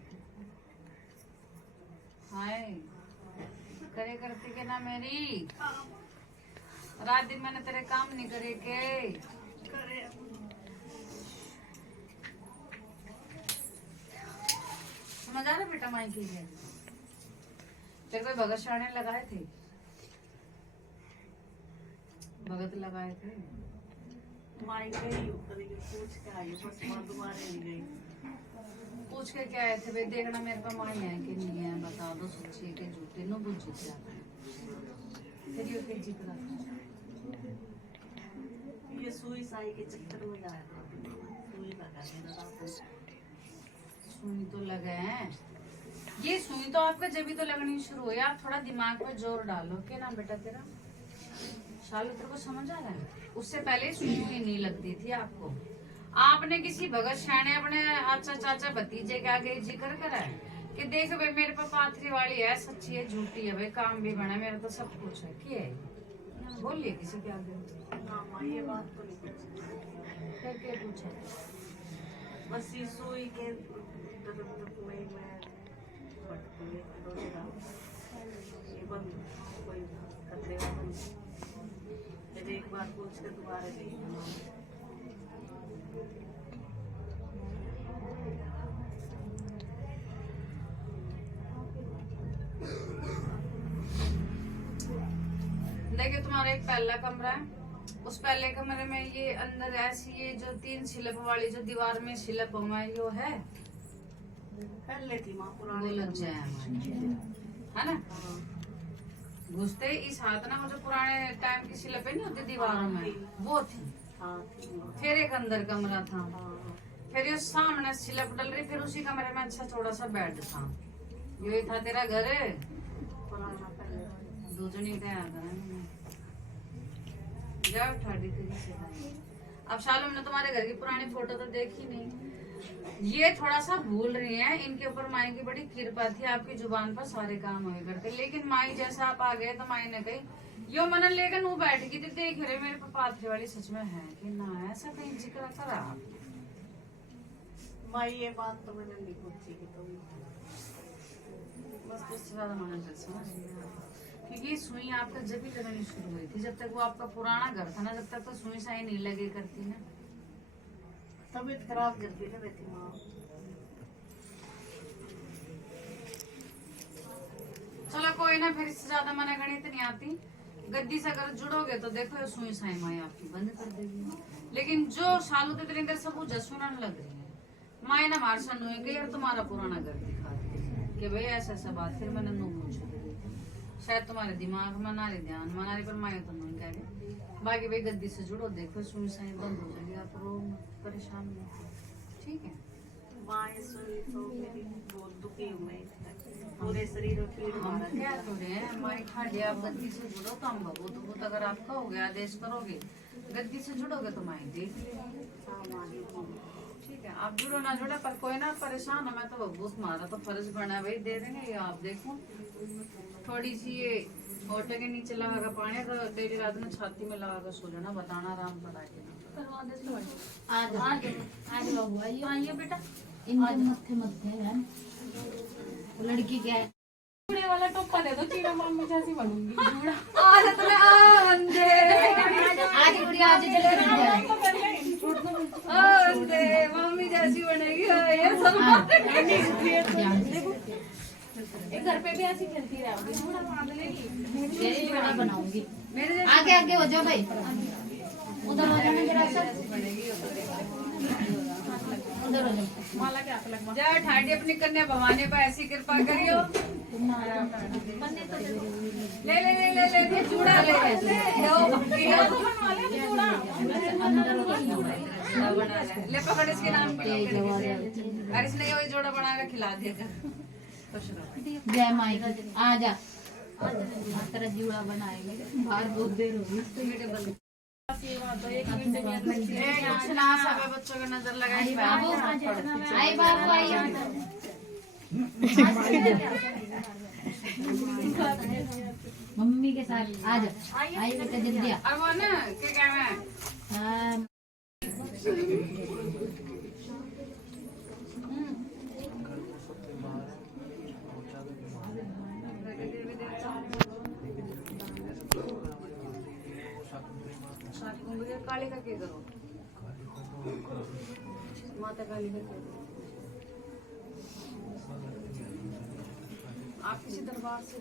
हाय करे करती के ना मेरी, रात दिन मैंने तेरे काम नहीं करे के। समझ आ रहा बेटा माई की है। तेरे कोई भगत शाणे लगाए थे, भगत लगाए थे। माई गई ऊपर पूछ के आई, बस माँ दोबारा नहीं गई। पूछ के क्या आए थे भाई, देखना मेरे पे माई है कि नहीं है, बता दो सच्ची के झूठे। नो पूछी क्या फिर ये फिर जीत रहा था। ये सुई साई के चक्कर में जाया था, सुई लगा मेरा रात में। सुई तो लगे हैं, ये सुई तो आपका जब भी तो लगनी शुरू हुई। आप थोड़ा दिमाग पे जोर डालो। क्या नाम बेटा तेरा? शालू तेरे को समझ आ रहा है? उससे पहले सुई हुई नहीं लगती थी आपको। आपने किसी भगत शाणे अपने अच्छा चाचा भतीजे के आगे जिक्र करा है कि देख भाई मेरे पास पाथरी वाली है, सच्ची है झूठी है, भाई काम भी बना, मेरा तो सब कुछ है। क्या है बोलिए किसी के आगे? हाँ माँ ये बात तो नहीं पूछी। फिर क्या पूछा? बस ये सुई के दर्द में मैं भटक गई, ये बंद कोई खतरे का बंद। फिर एक बार पूछ के दोबारा गई। देखिए तुम्हारा एक पहला कमरा है, उस पहले कमरे में ये अंदर ऐसी ये जो 3 शिलप वाली जो दीवार में शिलप हुआ है, यो है पहले थी माँ वो पुराने लग जाए है ना। घुसते ही इस हाथ ना मुझे पुराने टाइम की शिलपें नहीं होती दीवारों में, वो थी। हाँ थी। फिर एक अंदर कमरा था, हाँ फिर ये सामने शिलप डल रही, फिर उसी कमरे में अच्छा थोड़ा सा बेड था। ये था तेरा घर है पुराना पहले। दूजनी का जाओ ठाडी तेरी से। अब शालू हमने तुम्हारे घर की पुरानी फोटो तो देखी नहीं, ये थोड़ा सा भूल रही हैं, इनके ऊपर माई की बड़ी कृपा थी, आपकी जुबान पर सारे काम हुए करते। लेकिन माई जैसा आप आ गए तो माई ने कही यो मनन लेकर वो बैठ गई थी, देख रहे मेरे पर पाथरी वाली सच में है कि ना, ऐसा कहीं जिक्र करा माई ये बात तो मैंने नहीं पूछी कि तुम बस इससे ज्यादा मनन कर समझ क्योंकि सुई आपका जब ही लगनी शुरू हुई थी, जब तक वो आपका पुराना घर था ना, जब तक तो सुई साई नहीं लगे करती ना। तबीयत खराब जब भी ना रहती माँ। चलो कोई ना, फिर इससे ज्यादा मना गणित नहीं आती। गद्दी से अगर जुड़ोगे तो देखो ये सुई साई माई आपकी बंद कर देगी। लेकिन जो सालू ते तेरे अंदर सब वो जसुनन लग रही है, माई ना मार सन हुई यार तुम्हारा पुराना घर दिखा दे कि भाई ऐसा ऐसा बात, फिर मैंने नो पूछ शायद तुम्हारे दिमाग में ना रहे, ध्यान में ना रहे, पर माई तो नहीं कह रही। बाकी भाई गद्दी से जुड़ो, देखो सुई साई बंद हो जाएगी, आप रो परेशान नहीं, ठीक है। माँ ये सुनी तो मेरी बहुत दुखी हूँ मैं, पूरे शरीर में पीड़ हम मारा क्या तो रहे हैं, हमारी खाड़ी आप गद्दी से जुड़ो तो हम भगो तो बहुत, अगर आप कहोगे आदेश करोगे गद्दी से जुड़ोगे तो माई देख लेंगे, हाँ माँ ठीक है। आप जुड़ो ना जुड़ो, पर कोई ना परेशान हो, मैं तो बहुत मारा तो फर्ज बना भाई दे देंगे। ये आप देखो थोड़ी सी ये ऑटो के नीचे लगा कर पानी तो डेली रात में छाती में लगा कर सो जाना, बताना आराम पड़ा के आज बाबू आइए बेटा, इनके मत्थे मत्थे है लड़की क्या है जुड़े वाला टोपा दे दो, चीना मम्मी जैसी बनूंगी। आज तुम्हें अंधे आज गुड़िया आज चले अंधे मम्मी जैसी बनेगी ये सब। एक घर पे भी ऐसी खेलती रहोगी, थोड़ा मांग लेगी। बनाऊंगी। मेरे जैसी आगे आगे हो जाओ भाई, उधर हो जाना जरा सा, बनेगी उधर हो जाओ। माला के हाथ लगवा जय ठाडी अपनी कन्या भवानी पर ऐसी कृपा करियो। ले ले ले ले ले ले चूड़ा ले लो भक्तिया ले पकड़ इसके नाम पे, अरे इसने ये जोड़ा बना के खिला देगा। खुश रहो। जय माई की, आ जा तेरा जीवड़ा बनाएंगे, बाहर बहुत देर होगी। कुछ ना सब बच्चों का नजर लगाई बाबू आई, बाबू आई, मम्मी के साथ आ जा, आई बेटा जल्दी आ। और वो ना क्या है हाँ, काली का क्या करो, माता काली का क्या करो। आप किसी दरबार से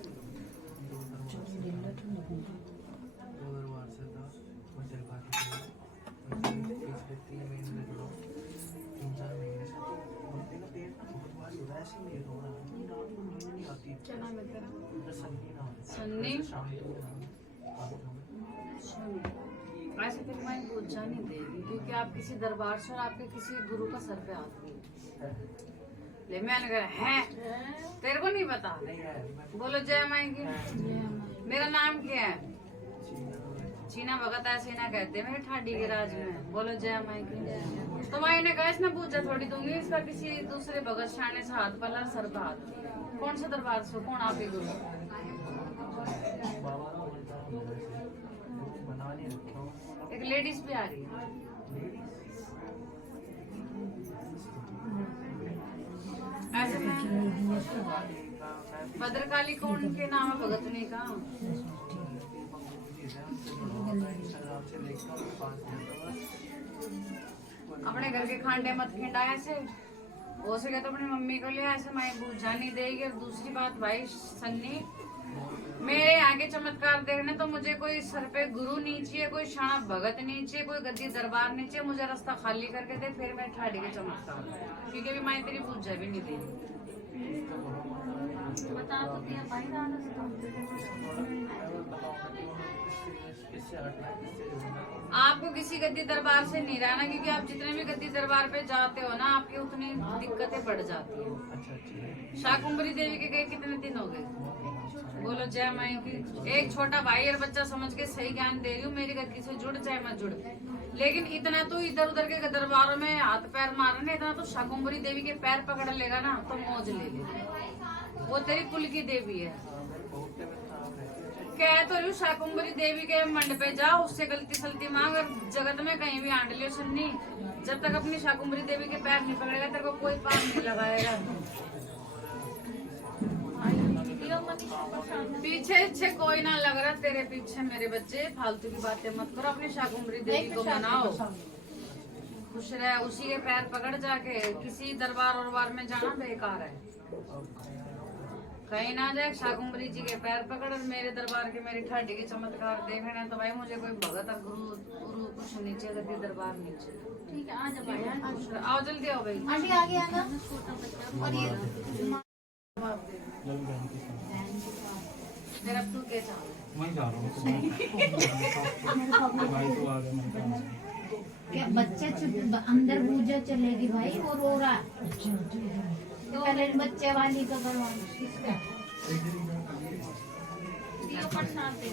क्या नाम है तेरा? सन्नी। ऐसे फिर मैं पूछा नहीं देगी क्योंकि आप किसी दरबार से और आपके किसी गुरु का सर पे हाथ नहीं ले। मैंने कहा है तेरे को नहीं पता, बोलो जय माई की। मेरा नाम क्या है? चीना भगत ऐसे ना कहते मेरे ठाडी के राज में, बोलो जय माई की। तो माई ने कहा इसने पूछा थोड़ी दूंगी, इसका किसी दूसरे भगत शाने से हाथ पला सर पे हाथ। कौन सा दरबार से, कौन आपके गुरु? एक लेडीज भी आ रही है। ऐसे भद्रकाली कौन के नाम है भगतनी का? अपने घर के खांडे मत खिंडा ऐसे हो सके तो अपनी मम्मी को ले, ऐसे मैं बूझा नहीं देगी। और दूसरी बात भाई सन्नी, मेरे आगे चमत्कार देखने तो मुझे कोई सर पे गुरु नहीं चाहिए, कोई शाना भगत नहीं चाहिए, कोई गद्दी दरबार नहीं चाहिए। मुझे रास्ता खाली करके दे, फिर मैं ठाड़ी के चमत्कार, क्योंकि अभी मैं तेरी पूजा भी नहीं दे रही। बता तो दिया भाई राना से आपको किसी गद्दी दरबार से नहीं रहना, क्योंकि आप जितने भी गद्दी दरबार पे जाते हो ना, आपकी उतनी दिक्कतें बढ़ जाती है। शाकुंभरी देवी के गए कितने दिन हो गए? बोलो जय माई की। एक छोटा भाई और बच्चा समझ के सही ज्ञान दे रही हूँ, मेरी गद्दी से जुड़ चाहे मत जुड़, लेकिन इतना तो इधर उधर के दरबारों में हाथ पैर मारने, इतना तो शाकुंभरी देवी के पैर पकड़ लेगा ना तो मौज ले ले। वो तेरी कुल की देवी है। कह तो रही शाकुंभरी देवी के मंड पे जाओ, उससे गलती सलती मांग, और जगत में कहीं भी आंट लियो सुन्नी, जब तक अपनी शाकुंभरी देवी के पैर नहीं पकड़ेगा तेरे को कोई पाप नहीं लगाएगा। पीछे इच्छे कोई ना लग रहा तेरे पीछे मेरे बच्चे, फालतू की बातें मत करो, अपनी शाकुंभरी देवी को मनाओ, खुश रहे, उसी के पैर पकड़ जाके। किसी दरबार और में जाना बेकार है, कहीं ना जाए। शाकुंभरी जी के पैर पकड़, और मेरे दरबार के मेरी ठाडी के चमत्कार देखने तो भाई मुझे कोई भगत और गुरु कुछ नीचे गद्दी दरबार नीचे। ठीक है, आ जा भाई, आओ जल्दी आओ भाई। आंटी आ गया ना। और ये तेरा तू क्या चाह वहीं जा रहा हूँ भाई तो आ गया मेरे पास। क्या बच्चा चुप अंदर पूजा चलेगी भाई, वो रो रहा है। तो पहले बच्चे वाली का करवाना किसका? दियो प्रसाद दे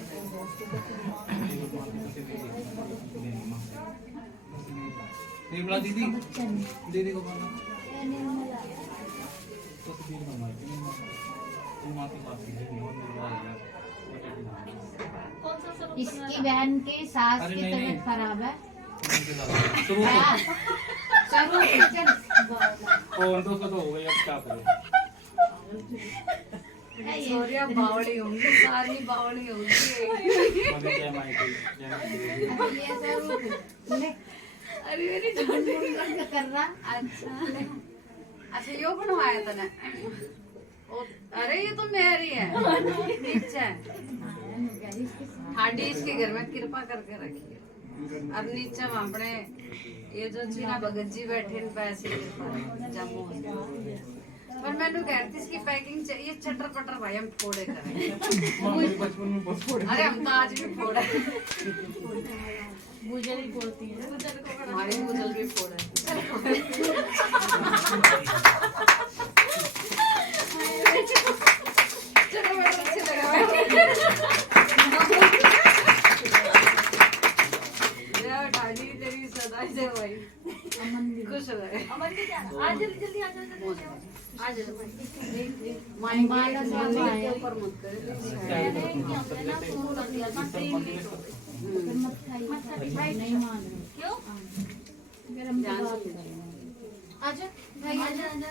निर्मला दीदी, बच्चा नहीं। दीदी को बोलना ए, निर्मला। तो फिर माँ की बात है। कौन सा सब इसकी बहन की सास अरे की नहीं, तबीयत नहीं। खराब है। शुरू हाँ। चलो चल। फोन तो उसका तो हो गया, अब क्या करें। सोरिया बावड़ी होंगी, सारी बावड़ी होंगी। मम्मी जय माई की, जय माई की। ये सब ले अरे मेरी बंद कर रहा। अच्छा यो बनवाया तने। अरे ये तो मेरी है, नीचे हाडी इसके घर में कृपा करके रखी है। अब नीचे हम अपने ये जो चीना भगत जी बैठे इन पैसे जम्मू, पर मैंने कहती इसकी पैकिंग चाहिए चटर पटर भाई, हम फोड़े करें। मम्मी बचपन में बहुत फोड़े। अरे हम तो आज भी फोड़े, गुजर ही बोलती है। हमारी गुजल भी फोड़े। चलो बड़ा अच्छा लगा ठाडी तेरी सदा से भाई खुश रहे। अमन के जाना, आ जल्दी जल्दी आ जा, आ जा माइंड बालक बाबा के ऊपर मत करे। फिर मत खाइए। नहीं मान रहे। क्यों? गरम दवा दे। आजा भाई, आजा आजा।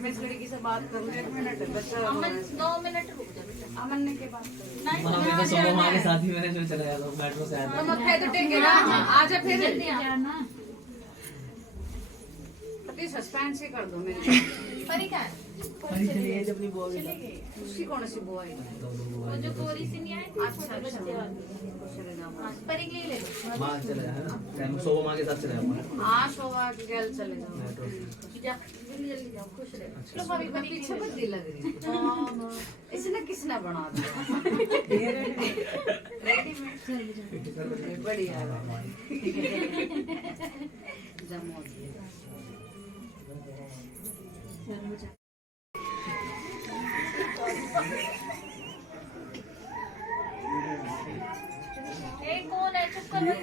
मैं इस लड़की से बात कर लूं, 1 मिनट बच्चा। अमन 2 मिनट रुक जा बेटा। अमन ने के बात कर नहीं मम्मी तो सोमो माँ के साथ ही मैंने जो चला गया था मेट्रो से आया तो था। मत खाए तो टेके ना, आजा फिर जल्दी आ। जाना। पति सस्पेंस ही कर दो मेरे। परी का अरे चलिए जब नहीं बोल उसकी कौन सी बुआ है? वो जो गोरी सी नहीं आई थी, अच्छा छोटे बच्चे वाली। हाँ, परी के लिए ले लो। माँ चला गया है ना, सोमो माँ के साथ चला गया हाँ शोभा के गैल चले जाओ। मेट्रो से। जा जल्दी जल्दी जाओ, खुश रहे। लो अभी भाभी, पीछे बद्दी लग रही है। इसने किसने बना दिया? रेडीमेड बढ़िया है। जम्मू ए कौन है, चुप कर भाई।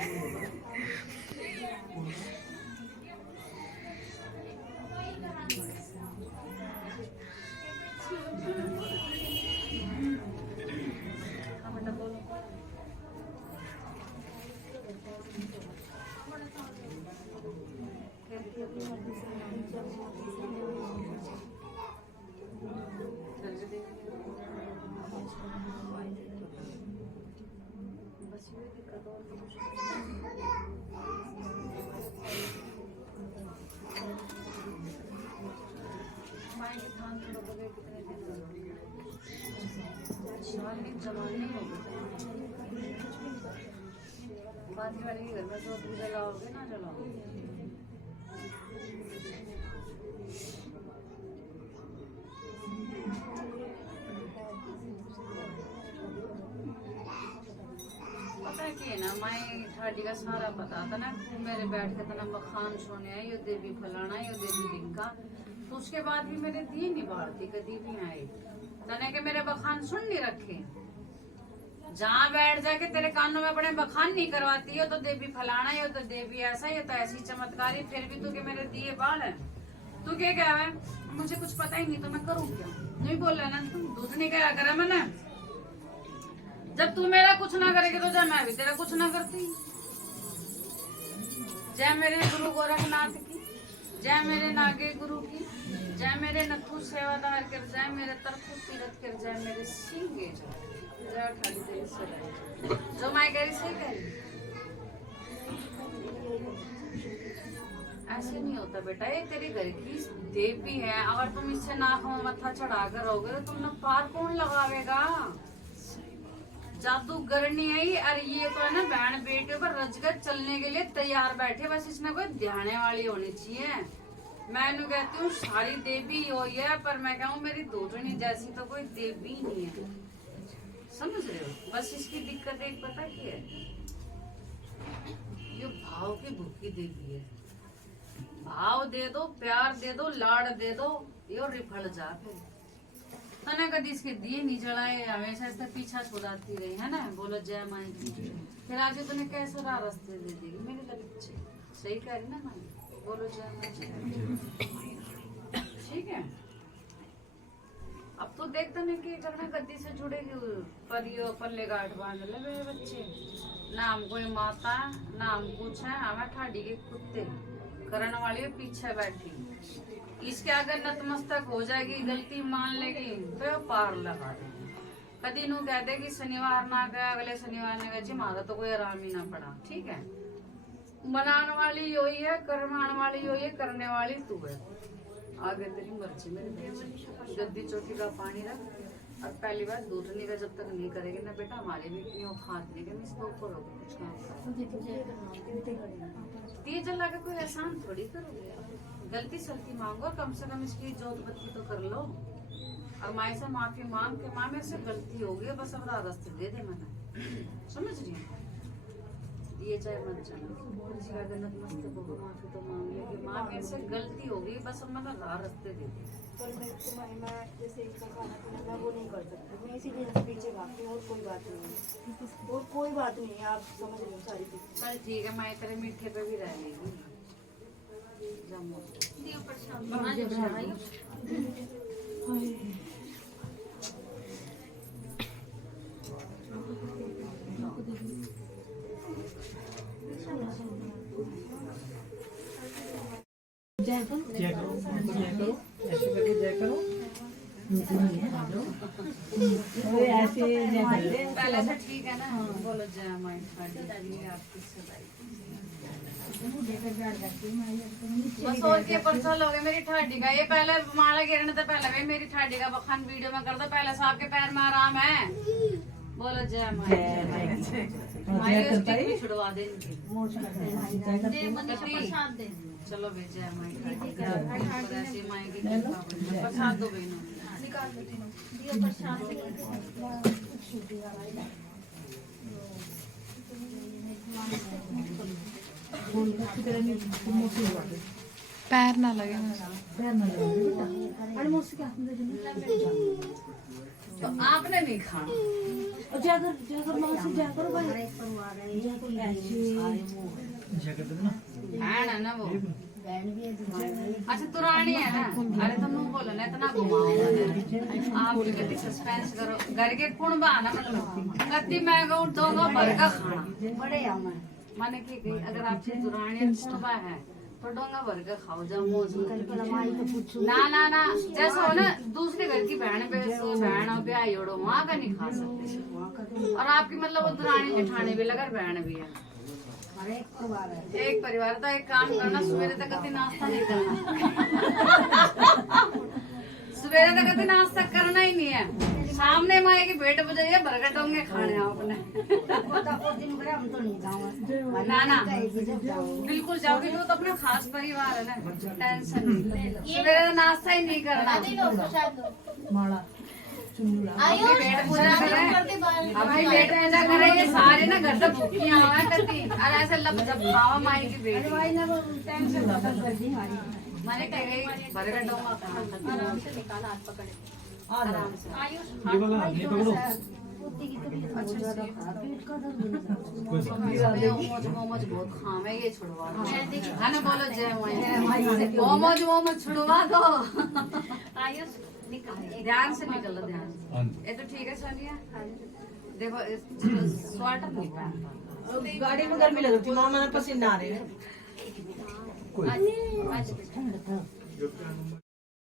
बाकी वाले के घर में तो तुम जलाओगे ना जलाओ। की है ना मैं ठाडी का सारा पता था ना मेरे बैठ के तना बखान सोने आई, यो देवी फलाना यो देवी डिंका, तो उसके बाद भी मेरे दिए नहीं बाढ़ती कभी भी आई तने के मेरे बखान सुन नहीं रखे। जहाँ बैठ जाके तेरे कानों में बड़े बखान नहीं करवाती हो तो देवी फलाना, ये तो देवी ऐसा, ये तो ऐसी चमत्कारी, फिर भी तू के मेरे दिए बाल है, तू क्या क्या है? मुझे कुछ पता ही नहीं तो मैं करूँ क्या? नहीं बोल रहा ना तुम, दूध नहीं क्या करा मैंने। जब तू मेरा कुछ ना करेगी तो जब मैं भी तेरा कुछ ना करती। जय मेरे गुरु गोरखनाथ की, जय मेरे नागे गुरु की, जय मेरे नथु सेवादार कर, जय मेरे तरफु तीरथ कर, जय मेरे सिंगे जय ठाडी तेरी सेवा। जो मैं कह रही सही कह रही। ऐसे नहीं होता बेटा, ये तेरी घर की देवी है, अगर तुम इससे नाक में मत्था चढ़ा कर रहोगे तो तुमने पार कौन लगावेगा? जादूगर नहीं आई, और ये तो है ना बहन बेटे पर रजगत चलने के लिए तैयार बैठे, बस इसने कोई ध्याने वाली होनी चाहिए। मैं कहती हूँ सारी देवी हो है, पर मैं कहूँ मेरी दोजनी जैसी तो कोई देवी नहीं है, समझ रहे हो? बस इसकी दिक्कत एक पता की है, ये भाव की भूखी देवी है। भाव दे दो, प्यार दे दो, लाड़ दे दो, यो रिफल जा फिर तने कभी इसके दिए नहीं जलाए, हमेशा इसका पीछा छुड़ाती रही है ना। बोलो जय माई की। फिर आज तूने कैसे रास्ते दे देगी मेरे बच्चे, सही कह रही ना माई? बोलो जय माई। ठीक है, अब तो देखते नहीं कि करना गद्दी से जुड़ेगी, परियो पल्ले गाठ बांध ले मेरे बच्चे। ना हम कोई माता ना हम कुछ है, हमें ठाडी के कुत्ते करने वाली पीछे बैठी। इसके अगर नतमस्तक हो जाएगी, गलती मान लेगी तो पार लगा देगी। कदी नू कह दे कि शनिवार ना गया, अगले शनिवार ने कहा जी मारा तो कोई आराम ही ना पड़ा। ठीक है, बनाने वाली यही है, करवाने वाली यही है, करने वाली तू है। आगे तेरी मर्जी मेरे बच्चे। गद्दी चौकी का पानी रख, और पहली बात दूधनी का जब तक नहीं करेगी ना बेटा, हमारे भी क्यों खाद नहीं कि इसके ऊपर होगा कुछ काम। दिए जला के कोई एहसान थोड़ी करोगे, गलती सलती मांगो, कम से कम इसकी जोत बत्ती तो कर लो, और माँ से माफी मांग के माँ मेरे से गलती हो गई, बस अब रास्ते दे दे मैंने, समझ रही है? ये चाहे मत जाना, किसी का गलत मस्त को माफी तो मांग ले कि माँ मेरे से गलती हो गई, बस अब मैंने रास्ते दे दे। पर मैं जैसे इसका खाना पीना मैं वो नहीं कर सकती, मैं इसीलिए पीछे भागती हूँ, और कोई बात नहीं है, और कोई बात नहीं है, आप समझ लो सारी चीज़। चल ठीक है, मैं तेरे मीठे पे भी रह लेगी। जय करो, जय करो, ऐसे करके जय करो। ऐसे पहले से ठीक है ना? बोलो जय माई ठाडी आपकी सदाई। बस और के परसा लोगे मेरी ठाडी का, ये पहले माला गिरने से पहले भी मेरी ठाडी का बखान वीडियो में कर दो, पहले से आपके पैर में आराम है। बोलो जय माई। माई स्टिक भी छुड़वा दे इनकी। चलो भाई जय माई ठाडी, ऐसी माई की प्रसाद दो बहनों। पैर ना लगे, तो आपने नहीं खाना, है ना वो। अच्छा तुरानी है ना? अरे तुम बोलो ना इतना घुमाओ, आप कति सस्पेंस करो। घर के कुण बहाना मतलब कति मैं कहूँ दो भर का खाना बड़े माने की गई। अगर आपकी दुरानी कुणबा है तो डोंगा भर के खाओ, जाओ मौज। ना ना ना, जैसा हो ना दूसरे घर की बहन और ब्याह जोड़ो, वहाँ का नहीं खा सकते। और आपकी मतलब वो दुरानी जेठानी भी लगा, बहन भी है, एक परिवार। तो एक काम करना, सवेरे तक कभी नाश्ता नहीं करना, सवेरे तक कभी नाश्ता करना ही नहीं है। सामने माए की भेंट बजाइए, बरगद होंगे खाने आपने। ना ना बिल्कुल जाओगे, वो तो अपना खास परिवार है ना, टेंशन नहीं। सवेरे नाश्ता ही नहीं करना। आयुष पूरा अपनी बेटा ऐसा करे ये सारे ना घर से भूखियां आवा करती और ऐसे लब जब खावा माई की बेटी मैंने कह गई बर्गर डोमा आराम से निकाला, हाथ पकड़े आराम से आयुष ये वाला ये पकड़ो मोमोज मोमोज बहुत खावे ये छुड़वा दो है ना, बोलो जय माई मोमोज मोमोज छुड़वा दो आयुष निकाल ध्यान से निकलो ध्यान से। ये तो ठीक है सोनिया, देखो स्वेटर नहीं पहनता गाड़ी में गर्मी लग रही थी, मामा ने पसीना आ रहे हैं।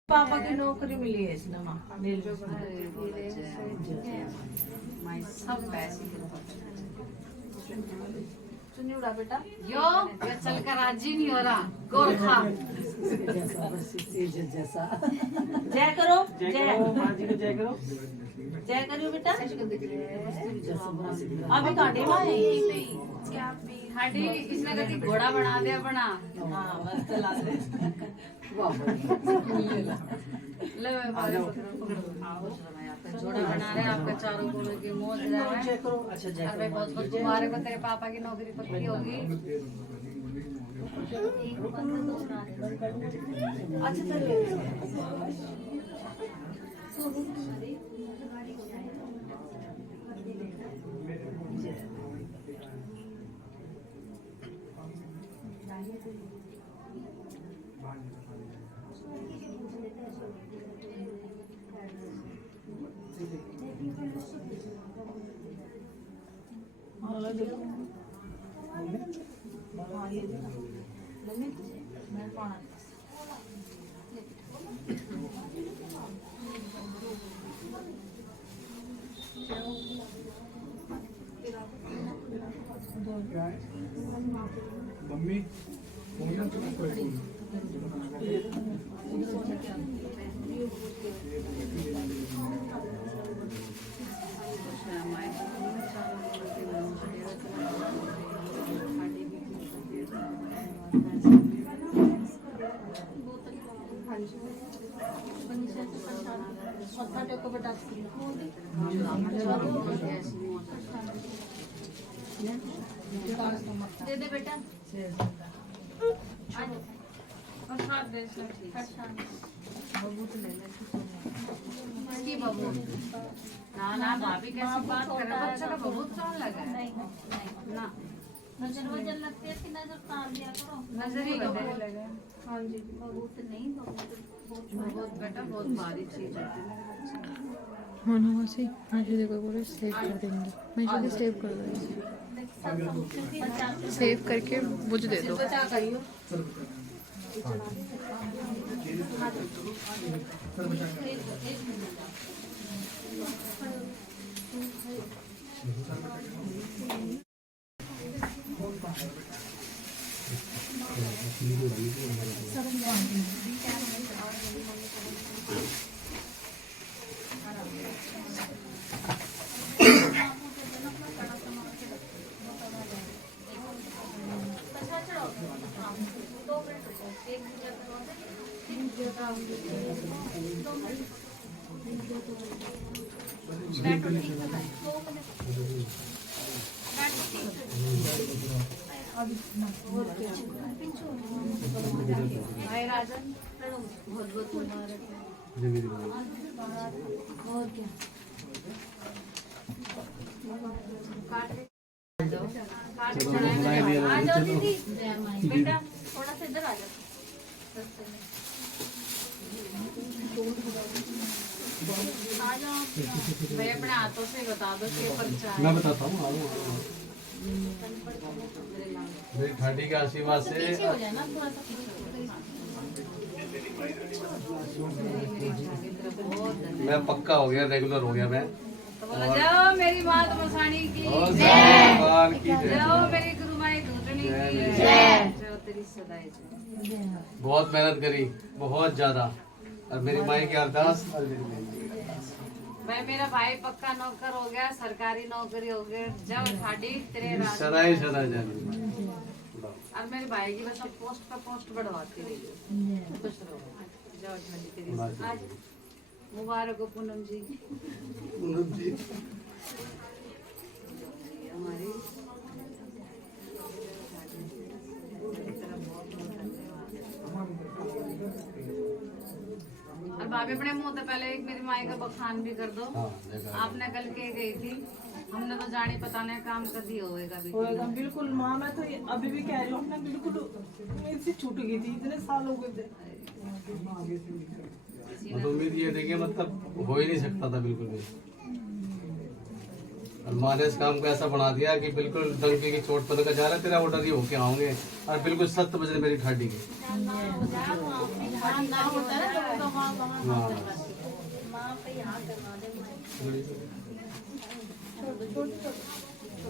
पापा की नौकरी मिली है इसने माँ माई सब पैसे चुन्नी उड़ा बेटा। यो ये चल कर राजी नहीं हो रहा गोरखा जय करो, जय जय करो माँ जी को जय करो। जय करियो बेटा। अभी काटे माँ हाडी इसने कभी घोड़ा बना दिया बना हाँ बस चला दे। ले जोड़ा बना रहे आपका चारों कोनों की मौज रहा है। जय करो। अच्छा जय अरे बहुत बहुत तुम्हारे को तेरे पापा की नौकरी पक्की होगी। अच्छा चलिए। मम्मी टेको बेटा। दे दे बेटा। प्रसाद दे इसमें ठीक है। इसकी बबू ना ना भाभी कैसी बात कर रहे हो, बच्चा का बहुत साल लगा है ना, नजर वजन लगती है कि नजर तार दिया करो। नजर ही बदलने लगे। हाँ जी बहुत नहीं बहुत बहुत बेटा बहुत बारीक चीज होती है। मानो वैसे मुझे देखो पूरे सेव कर देंगे, मैं जल्दी सेव कर दूँगी। सेव करके मुझे दे दो। बचा करियो। भाई राजन बहुत बहुत मुबारक है। बहुत क्या आ जाओ दीदी। बेटा थोड़ा सा इधर आ जाओ। आ जाओ भाई अपने हाथों से ही बता दो कि परिचय मैं बताता हूँ मेरी ठाडी के आशीर्वाद से पीछे हो जाए ना थोड़ा सा पीछे मैं पक्का हो गया, रेगुलर हो गया मैं। तो बोला जाओ मेरी मात मसानी की और जय, भगवान की जय। जाओ मेरी गुरु माई घुटनी की जय। जय, जो तेरी सदाई जय। बहुत मेहनत करी, बहुत ज्यादा, और मेरी माई की अरदास और मेरी बहन की अरदास। भाई मेरा भाई पक्का नौकर हो गया, सरकारी नौकरी हो गया। जब ठाडी तेरे राज सदाई सदा जानी। और मेरे भाई की बस अब पोस्ट पे पोस्ट बढ़वाती रही। खुश रहो। जाओ ठाडी तेरी आज मुबारक हो पूनम जी। पूनम जी हमारी और भाभी अपने मुंह तो पहले एक मेरी माई का बखान भी कर दो। हाँ देखा आपने कल के गई थी, हमने तो जाने पता नहीं काम कर दिया होगा भी। होएगा बिल्कुल माँ, मैं तो अभी भी कह रही हूँ ना, बिल्कुल मेरे से छूट गई थी, इतने साल हो गए थे। तो उम्मीद ये थी कि मतलब हो ही नहीं सकता था बिल्कुल भी। और माँ ने इस काम को ऐसा बना दिया कि बिल्कुल डंके की चोट पर जा रहा तेरा ऑर्डर ही होके आओगे, और बिल्कुल 7 बजे मेरी ठाडी की। हाँ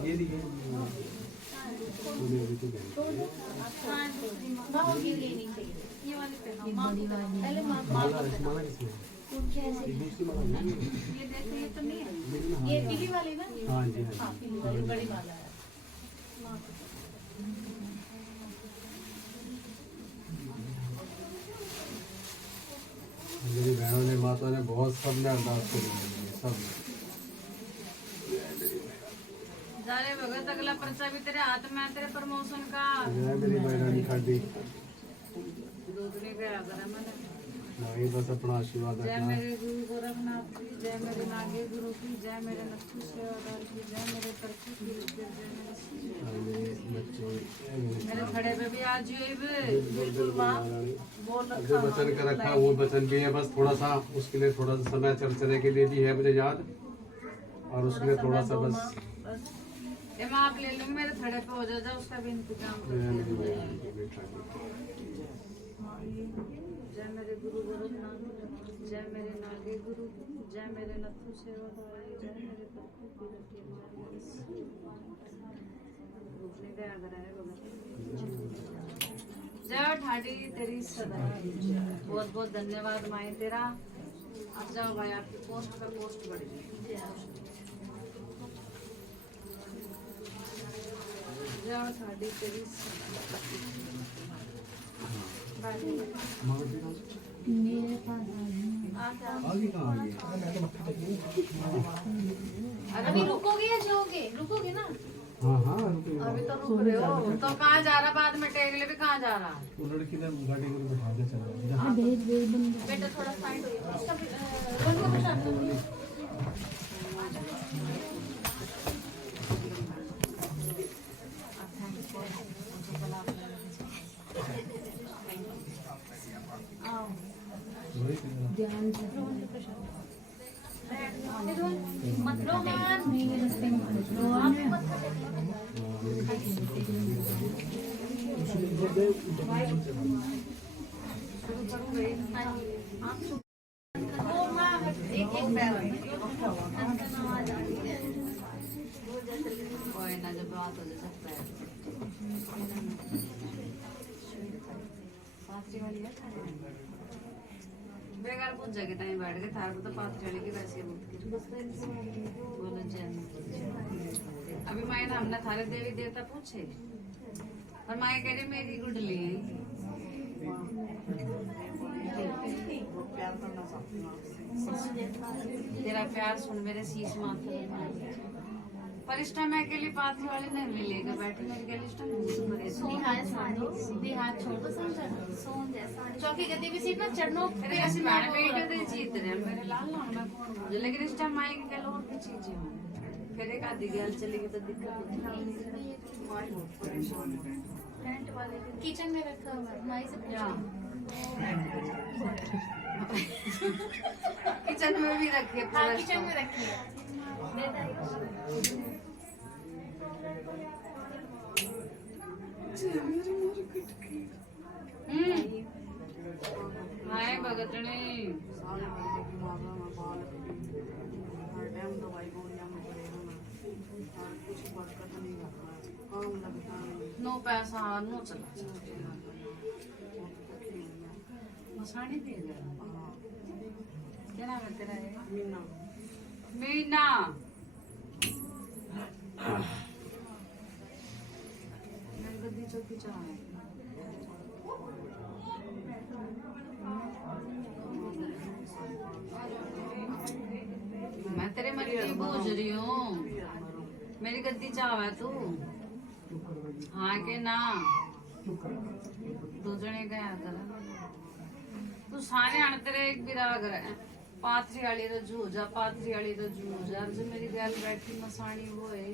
ये देखिए माला किसमें? दूसरी माला नहीं है। ये तो नहीं है, लेकिन हाँ ये पीली वाली ना। हाँ जी हाँ जी। पीली वाली बड़ी वाला है। मेरी बहनों ने माता ने बहुत सब ने अरदास करी है, सब जारे भगत अगला पर्चा भी तेरे हाथ में है, तेरे प्रमोशन का। जय मेरी बहन खाटी दूध नहीं गया करा मैंने। नहीं बस अपना आशीर्वाद जय रखना। मेरे गुरु गोरखनाथ की, जय मेरे नागे गुरु की, जय मेरे नक्षु सेवादार की, जय मेरे तरकी की, जय मेरे और मेरे बच्चों मेरे खड़े पे भी आज ये बिल्कुल माँ, बोल जो वचन का रखा वो वचन भी है, बस थोड़ा सा उसके लिए थोड़ा सा समय चर्चने के लिए भी है मुझे याद, और उसके लिए थोड़ा सा बस ये मैं आप ले लूंगी, मेरे खड़े पे हो जाए उसका भी इंतजाम कर जय मेरी दिया। बहन की खाटी। जय मेरे गुरु गोरखनाथ, जय मेरे नागे गुरु, जय मेरे नथु सेवादार, जय मेरे तरकी की, रुकने दया करा है भगत। जय ठाडी तेरी सदा। बहुत बहुत धन्यवाद माए तेरा। अब जाओ भाई, आपकी पोस्ट का पोस्ट बढ़ गई। जय ठाडी तेरी सदा। मेरे पास आ आगे कहाँ आ गई? अभी रुकोगे या जाओगे? रुकोगे ना? हाँ हाँ रुको। अभी तो रुक रहे हो तो कहाँ जा रहा? बाद में टेगले भी कहाँ जा रहा? वो लड़की ने गाड़ी को बैठा के चला गया। भेज भेज बंद बेटा थोड़ा साइड हो जाओ। इसका भी, बंद को बिठा दो। ध्यान से मत लो मान। मेरे रास्ते में मत लो। वो माँ एक पैर कोई ना, जब बात हो जाए सकता है। पात्री वाली है बेकार पूछ जगह टाइम बैठ गए थार को तो पात्री वाली की वैसे बोलो जय। अभी माए ना हमने थारे देवी देवता पूछे, और माए कह रही मेरी गुडली है। तेरा प्यार सुन मेरे शीश माथे पर इस टाइम मैं अकेली पाथरी वाले नहीं मिलेगा बैठी मेरे के लिए इस टाइम हाथ छोड़ दो चौकी गद्दी भी सीट ना चढ़नो तेरे ऐसे मैंने बेटे दे जीत रहे हैं मेरे लाल ना मैं कौन हूं, लेकिन इस टाइम माई के लोग की चीजें हैं फिर एक आधी गैल चलेगी तो दिक्कत होती किचन में रखा हुआ है माई से है। किचन में भी रखिए हाँ किचन में रखी है। हाय भगतनी नो पैसा नो चला मसानी दे क्या नाम है तेरा? मीना। मेरी गद्दी चौकी चाहे पूछ रही हूँ, मेरी गद्दी चाव है तू? हाँ के ना? दो जने गया कर तू सारे आने तेरे एक बिरागर है। पाथरी वाली रजू हो जा, पाथरी वाली रजू हो जा। जो मेरी गैल बैठी मसानी वो है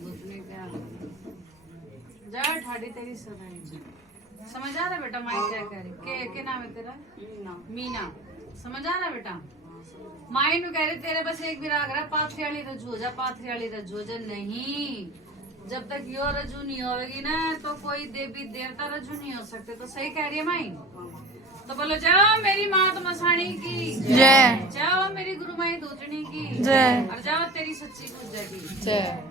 दूसरे क्या जा ठाडी तेरी सरानी। समझ आ रहा बेटा माई क्या कह रही? के नाम है तेरा? मीना। समझ आ रहा बेटा? माई नु कह रही तेरे बस एक बिराग रहा, पाथरी वाली रजू हो जा, पाथरी वाली रजू हो जा। नहीं, जब तक यो रजू नहीं होगी ना तो कोई देवी देवता रजू नहीं हो सकते। तो सही कह रही है माई? तो बोलो जाओ मेरी मात मसाणी की जय, जाओ मेरी गुरु माई दूतनी की जय, और जाओ तेरी सच्ची पूजा की जय।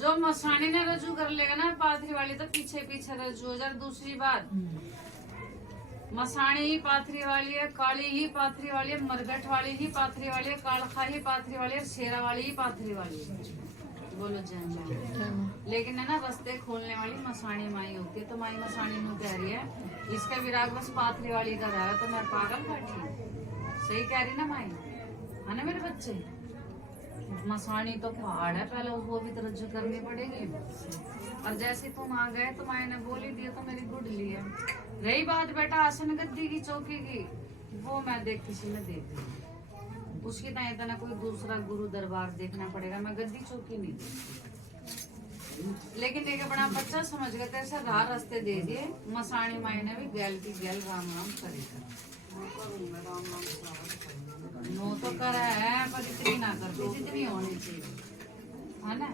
जो मसाणी ने रजू कर लेगा ना पाथरी वाली तो पीछे पीछे रजू हो जाए। दूसरी बात, मसाणी ही पाथरी वाली है, काली ही पाथरी वाली है, मरगट वाली ही पाथरी वाली है, कालखा ही पाथरी वाली है, शेरा वाली ही पाथरी वाली है। बोलो जय मां। लेकिन है ना रस्ते खोलने वाली मसाणी माई होती है। तो माई मसाणी नु कह रही है इसका विराग बस पाथरी वाली का रहा है। तो मैं पागल बैठी? सही कह रही ना माई? है ना मेरे बच्चे? मसाणी तो पहाड़ है, पहले वो भी तो रज्जू करनी पड़ेगी। और जैसे तुम आ गए तो माई ने बोली दिया तो मेरी गुड ली है। रही बात बेटा आसन गद्दी की चौकी की, वो मैं देख किसी में देखती हूँ। उसकी तरह इतना कोई दूसरा गुरु दरबार देखना पड़ेगा, मैं गद्दी चौकी नहीं देखती। लेकिन एक बड़ा बच्चा समझ गया तो ऐसा राह रास्ते दे दिए। मसाणी माई ने भी गैल की गैल राम राम करेगा। नो तो कर है पर इतनी ना कर जितनी होनी चाहिए, है ना?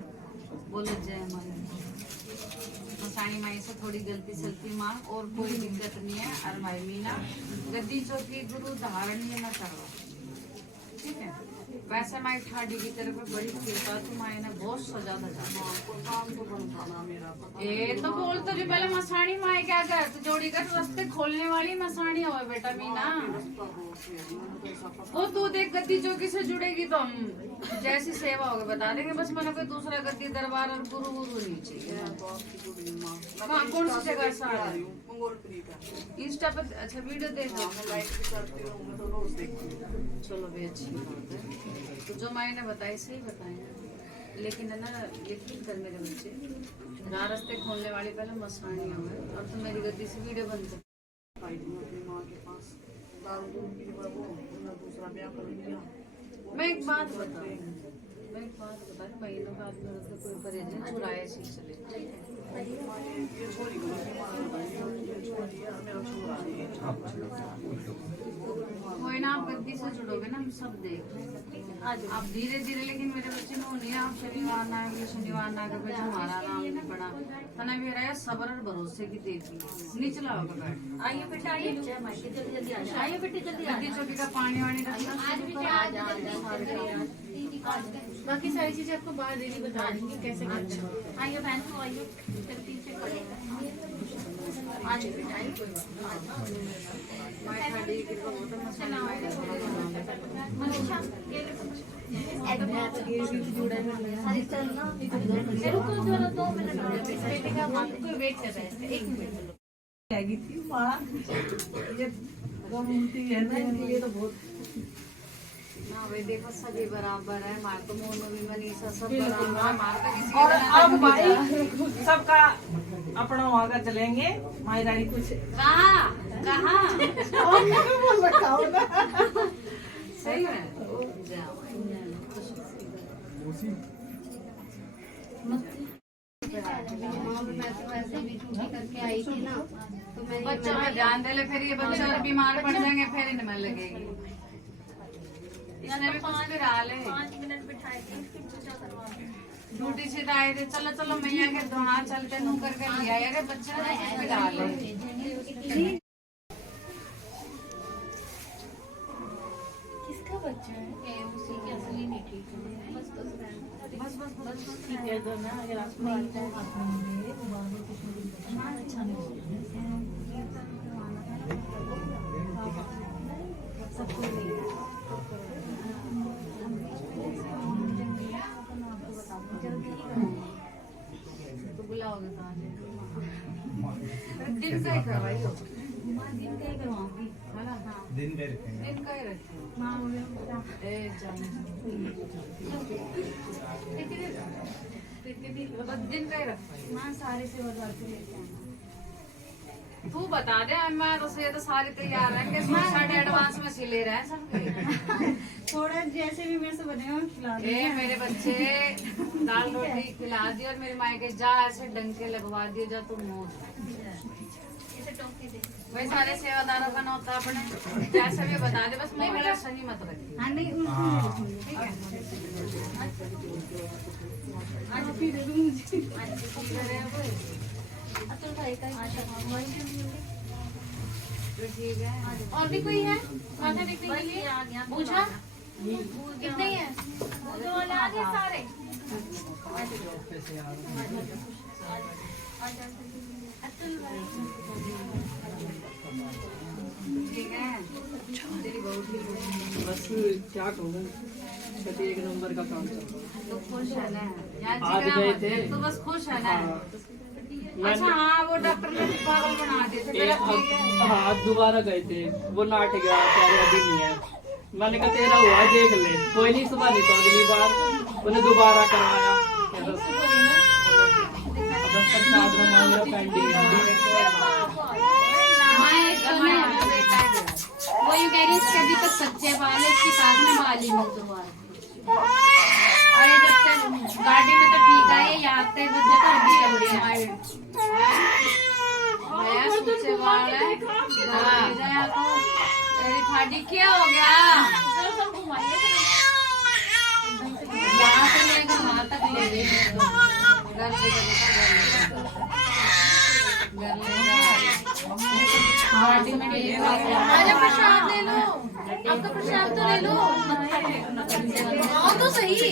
बोलो जय मां। मसाणी माई से थोड़ी गलती सलती मांग और कोई दिक्कत नहीं है। और माई मीना गद्दी चौकी गुरु धारण ये ना करवा, ठीक है? वैसे माई ठाडी की तरफ बड़ी कृपा तो माई ने बहुत सजा धजा। ये तो बोल तो जो पहले मसाणी माई क्या कर तो जोड़ी कर रास्ते खोलने वाली मसाणी हो बेटा मीना। वो तू देख गद्दी चौकी से जुड़ेगी तो हम जैसी सेवा होगी बता देंगे। बस मैंने कोई दूसरा गद्दी दरबार और गुरु गुरु नहीं चाहिए। कहाँ कौन सी जगह से आ रही हूँ? इंस्टा पर अच्छा वीडियो देख चलो भी अच्छी बात है। तो जो माई ने बताई सही बताए। लेकिन है ना यकीन कर मेरे बच्चे, रास्ते खोलने वाली पहले मसाणी है। और तुम मेरी गद्दी से वीडियो बंद कर। मैं एक बात बता रही महीनों बाद मेरे से कोई परहेज चुराए चीज चले कोई ना। आप गद्दी से जुड़ोगे ना हम सब देख लेंगे आप धीरे धीरे। लेकिन मेरे बच्चे में नहीं आप शनिवार ना शनिवार ना कर हमारा नाम नहीं पड़ा तना भी रहा सबर और भरोसे की देती निचला होगा बैठ। आइए बेटा आइए, जल्दी जल्दी आइए बेटे जल्दी। गद्दी चौकी का पानी वानी बाकी सारी चीजें आपको बाहर दीदी बता देंगे कैसे करना। आइए बहन को आइए, फिर पीछे खड़े आइए बेटा आइए, कोई बात वेट कर रहे हैं। एक मिनट थी माँ ये घूमती है ना ये तो बहुत हाँ भाई देखो सभी बराबर है। मार तो मोनो भी मनीषा सब बराबर है। मार तो किसी और अब भाई सबका अपना वहाँ का चलेंगे। माई रानी कुछ कहाँ कहाँ बोल रखा हो ना सही है। मैं तो वैसे भी छुट्टी करके आई थी ना तो मैं बच्चों पे ध्यान दे ले, फिर ये बच्चे और बीमार पड़ जाएंगे फिर इनमें लगेगी। इसने भी कुछ भी रहा ले 5 मिनट बिठाए थे फिर पूजा करवा ड्यूटी से आए थे। चलो चलो मैया के दोहा चलते नू करके लिया अरे बच्चे ने कुछ भी रहा ले। किसका बच्चा है? उसी की असली नहीं ठीक है। बस बस बस ठीक है तो ना अगर आपको आता है अच्छा नहीं तो बुलाओगे दिन का ही करवाई दिन का ही करवाऊंगी है ना। दिन में रखेंगे। दिन का ही रखे हो। ए जाने बस दिन का ही रखो। माँ सारे से बाजार से लेके आना। तू बता दे, मैं तो से तो सारे तैयार रहेंगे, साढ़े एडवांस में सिले रहे हैं सबके। थोड़ा जैसे भी मेरे से बनेगा मैं खिला ए मेरे बच्चे दाल रोटी खिला दी और मेरी माई के जा ऐसे डंके लगवा दिए जा तुम मौत। वही सारे सेवादारों का नौता अपने जैसे भी बता दे, बस मंगल और शनि मत रखिए। हाँ नहीं ठीक है। आज फिर दे दूँ मुझे। अतुल भाई का ठीक है। और भी कोई है माथा टेकने के लिए? पूछा कितने ही है? जो वाले आ गए सारे। अतुल भाई ठीक है। तेरी बहू ठीक है। बस क्या कहूँ, कभी एक नंबर का काम चल रहा है। तो खुश है ना यार, आज गए थे। तो बस खुश है ना। अच्छा हाँ, वो डॉक्टर ने पागल बना दिए थे तेरा, ठीक है। हाँ दोबारा गए थे, वो नाट गया कह रहे अभी नहीं है। मैंने कहा तेरा हुआ देख ले, कोई नहीं सुबह नहीं तो अगली बार उन्हें दोबारा करवाया। वो यूँ कह रही है इसके अभी तक सच्चे बाल है, इसकी साथ में बाल ही नहीं दोबारा। अरे जब तक गाड़ी में तो ठीक है, यहाँ आते बस जब अभी चल रही है भैया सूचे वाल है। तेरी थाड़ी क्या हो गया? यहाँ से लेकर वहाँ तक ले गई। घर ले आजा प्रसाद ले लो, आपका प्रसाद तो ले लो। आओ तो सही।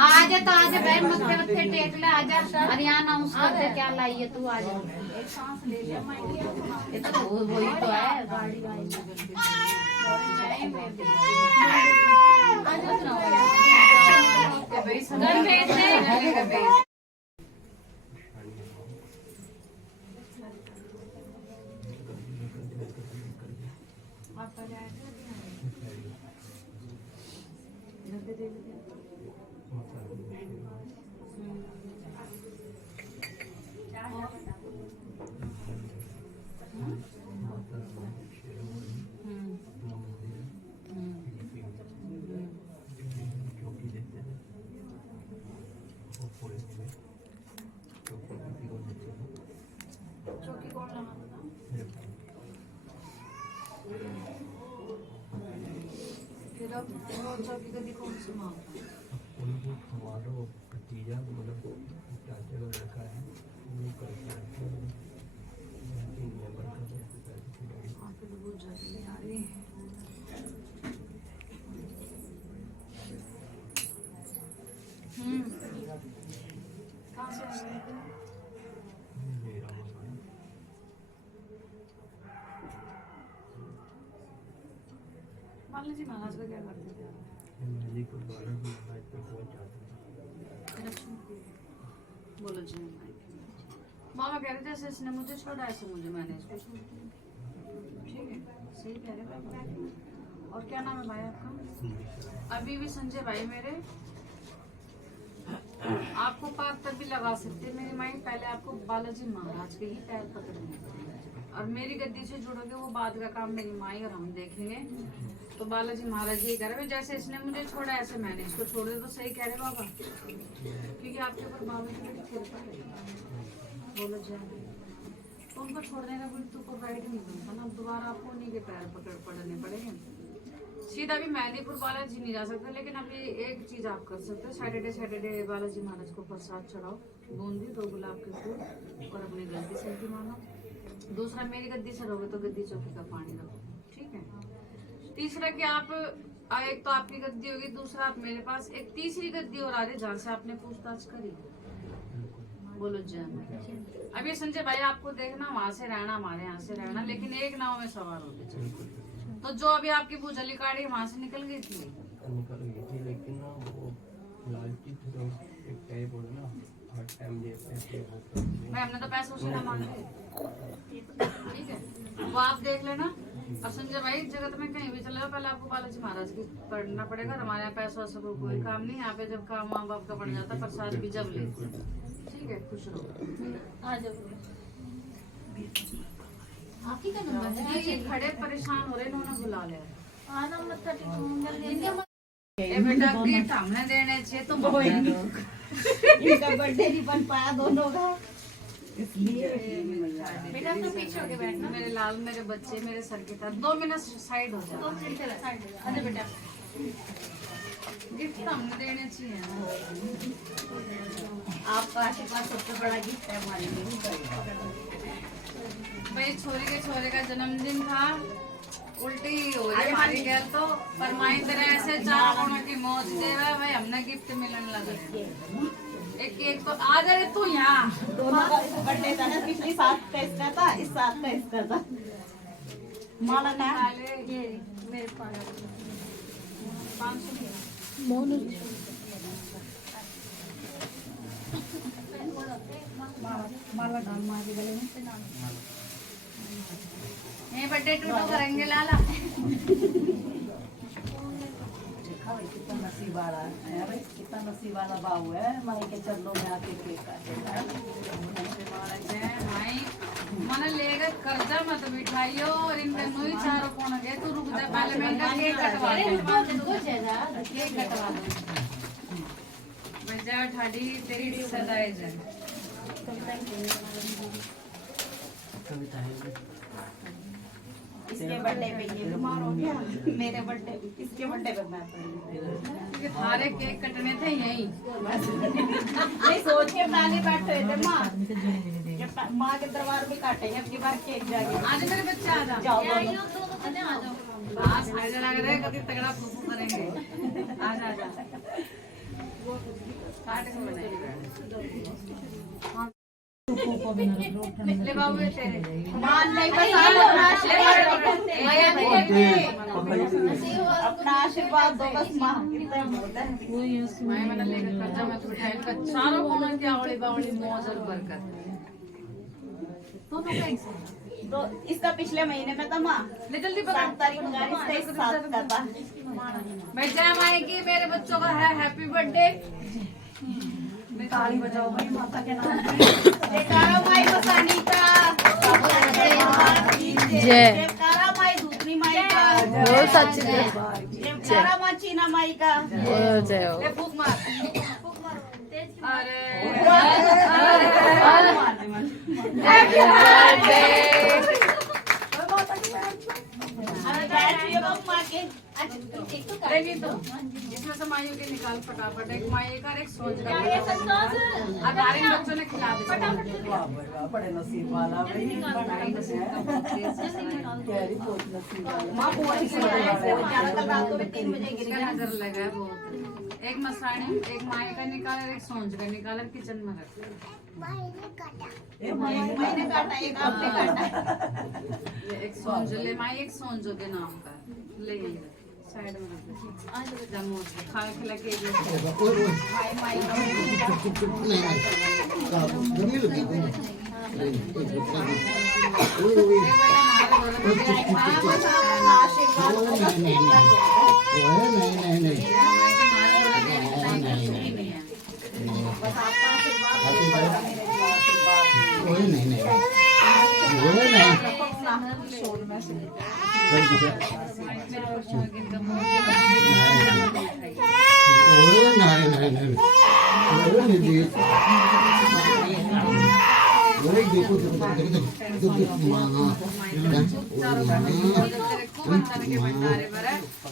आजा तो आजा बहन, मत्थे मत्थे टेक ले, आजा। हरियाणा उसका क्या लाई है तू, आजा। ये तो वही तो है, गाड़ी आई घर भेज दे। चौकी कभी कौन सी माँ? हमारा भतीजा मतलब चाचा का लड़का है, वो करता है। कहाँ से आ गए? बालाजी महाराज का क्या करते थे? बोलो जी। मामा कह रहे थे ऐसे इसने मुझे छोड़ा, ऐसे मुझे मैंने इसको छोड़ दिया। ठीक है, सही कह रहे पापा। और क्या नाम है भाई आपका? अभी भी संजय भाई मेरे आपको पार तक भी लगा सकते हैं मेरी माई, पहले आपको बालाजी महाराज के ही पैर पकड़ने और मेरी गद्दी से जुड़ोगे, वो बाद का काम मेरी माई और हम देखेंगे। तो बालाजी महाराज ये कह रहे जैसे इसने मुझे छोड़ा ऐसे मैंने इसको छोड़ दिया। तो सही कह रहे बाबा, क्योंकि आपके ऊपर बाबा की बड़ी कृपा है। बोलो जय। तो उनको छोड़ने का बिल्कुल तो राइट नहीं बनता ना, दोबारा आपको उन्हीं के पैर पकड़ने पड़ेंगे। सीधा भी मैदीपुर बालाजी नहीं जा सकते, लेकिन अभी एक चीज आप कर सकते हो, सैटरडे बालाजी महाराज को प्रसाद चढ़ाओ, बूंदी 2 गुलाब के फूल और अपनी गद्दी से भी मांगो। दूसरा, मेरी गद्दी से रहोगे तो गद्दी चौकी का पानी रखो, ठीक है। तीसरा कि आप एक तो आपकी गद्दी होगी, दूसरा आप मेरे पास एक तीसरी गद्दी और आ रही जहाँ से आपने पूछताछ करी। बोलो जय। अभी संजय भाई आपको देखना, वहां से रहना, हमारे यहाँ से रहना, लेकिन एक नाव में सवार होके चलो। तो जो अभी आपकी भूजली काड़ी वहां से निकल गई थी, लेकिन ना वो लालची थे, तो एक टाइप हो ना हर टाइम देते हैं। भाई हमने तो पैसे उसे ना मांगे, ठीक है। वो आप देख लेना, अब संजय भाई जगत में कहीं भी चले जाओ पहले आपको बालाजी महाराज की पढ़ना पड़ेगा। हमारे यहाँ पैसा वैसा को कोई काम नहीं। यहाँ पे जब काम माँ बाप का पड़ जाता है प्रसाद भी जब ले। ठीक है, खुश रहो। आ जाओ। आप ही का नंबर है? ये खड़े परेशान हो रहे, इन्होंने बुला लिया। हाँ नंबर 32 ए बेटा गिफ्ट हमने देने चाहिए तुम इनका बर्थडे नहीं बन पाया दोनों का, इसलिए बेटा अपना पीछे होके बैठना। मेरे लाल, मेरे बच्चे, मेरे सर की तरफ 2 मिनट साइड हो जाओ। 2 मिनट चला साइड हो जाओ। अच्छा बेटा गिफ्ट तो हमने देने चाहिए। आपका आशीर्वाद सबसे बड़ा गिफ्ट है हमारे लिए। भाई छोरे का जन्मदिन था, उल्टी हो रही हमारी गैल तो फरमाई तरह ऐसे 4 कोनों की मौज दे रहा है। भाई हमने गिफ्ट मिलने लगा एक केक तो आ जाए तू यहाँ। दोनों का बर्थडे था ना, पिछली साल का इसका था, इस साल का इसका था। माला ना ये मेरे पास 500 माला डाल माँ के गले में। ये बर्थडे टूटो करेंगे लाला। देखा भाई कितना नसीब वाला है भाई, कितना नसीब वाला बाबू है। माई के चरणों में आके केक काटेगा। भाई मन लेगा कर्जा मत बिठाइयो और इनके नुई 4 कोण गए। तू रुक जा, पहले मैं इनका केक कटवा दे। केक कटवा दो बजा ठाडी तेरी सदाए जाए। इसके बर्थडे पे ये बीमार हो गया, मेरे बर्थडे इसके बर्थडे पे मैं पड़ी। सारे केक कटने थे यही। नहीं सोच के पहले बैठे हुए थे माँ, माँ के दरबार में काटेंगे अब की बार केक जाके। आज मेरे बच्चे आ जाओ। जाओ आ जाओ। बस मजा लग रहा है, कभी तगड़ा फूफू करेंगे। आ जा काट के बनाएंगे। ले बाबू तेरे मान नहीं अपना आशीर्वाद दो बस माँ। इतना बोलता है मैं मैंने लेकर कर्जा मत उठाए। इनका 4 कोनों की आवड़ी बावड़ी मौज और बरकत। तो इसका पिछले महीने में था माँ, ले जल्दी 7 तारीख का, इसका इस साल का था। भाई जय माई की मेरे बच्चों का है हैप्पी बर्थडे। ताली बजाओ भाई माता के नाम पे। जयकारा माई मसानी का जय। जयकारा माई दूसरी माई का। वो सच है। जयकारा माँ चीना माई का। वो जय हो। ले फूक मार। अरे हैप्पी बर्थडे। माँ के नहीं तो इसमें से मायू के निकाल फटाफट। एक माई का और एक सोच का। अदारी बच्चों ने खिला दिया। बड़े नसीब वाला भाई। माँ पूरी कल रात को 3 बजे गिर गया। नजर लगा है बहुत। एक मसानी, एक माई का निकाल और एक सोच का निकाल किचन में रख। मैंने काटा, एक आपने काटा। एक सोंजो ले माई, एक सोंजो के नाम का ले साइड में रख। जमो खा खिला के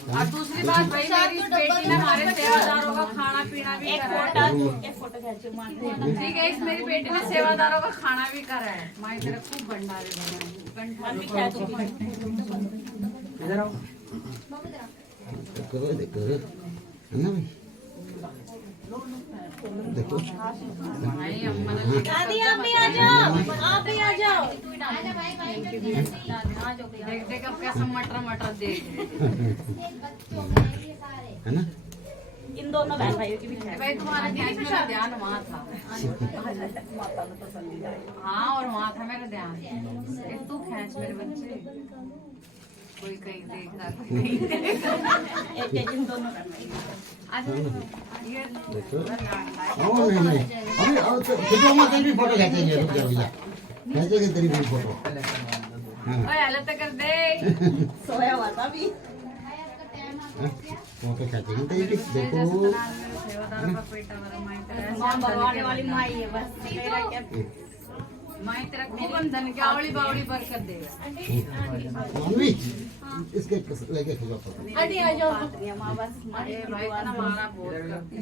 और दूसरी बात भाई, मेरी इस बेटी ने हमारे सेवादारों का खाना पीना भी करा है। एक फोटो खींचो माँ। ठीक है, इस मेरी बेटी ने सेवादारों का खाना भी करा है। माई तेरे खूब भंडारे बनाए। इधर आओ। माई अम्मा ने लेकर दादी आप भी आ जाओ, आप भी आ जाओ। देख देख अब कैसा मटर मटर देख। है ना? इन दोनों बहन भाइयों की भी है। भाई तुम्हारा मेरा ध्यान वहाँ था। हाँ और वहाँ था मेरा ध्यान। तू खींच मेरे बच्चे। कोई कहीं देख रहा कोई कहीं देख रहा। एक दिन दोनों करना ही ये देखो ओ नहीं अरे और फोटो में तेरी फोटो खींचेंगे रुक जाओ भैया खींचेंगे तेरी भी फोटो ओए हालत कर दे सोया हुआ था भी फोटो खींचेंगे तेरी देखो सेवादार का बेटा वाला माई तेरा मां भगवान वाली माई है बस मेरा क्या माई तेरा खूब बंधन की आवड़ी बावड़ी बरकत देगा। मानवी इसके लेके खिलाओ फोटो अरे आ जाओ मां बस अरे भाई इतना मारा बहुत करती है।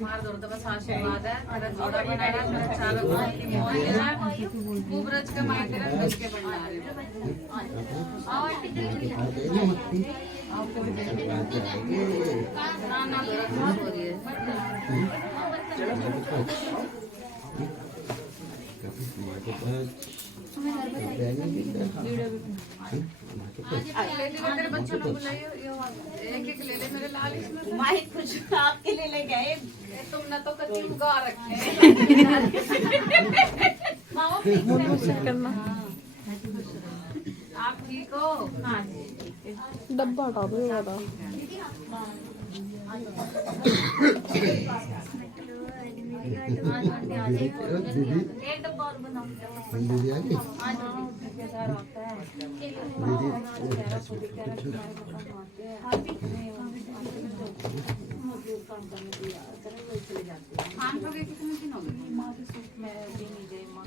मार दो तो बस आशीर्वाद है तेरा जोड़ा बनाया तेरा चारों बात की मोह है खूब रच के माई तेरा रच के भंडार है। आओ आंटी ना ना गलत बात हो रही है। ले ले तेरे बच्चों को बुलाइए एक एक ले ले मेरे लाल इसमें माई कुछ आपके लिए ले गए तुमने तो कच्ची उगा रखे हैं। करना आप ठीक हो? हाँ जी डब्बा हटा दो ये वाला दीदी एक डब्बा और बनाओ दीदी आ गई खान पर कितने दिन हो गए?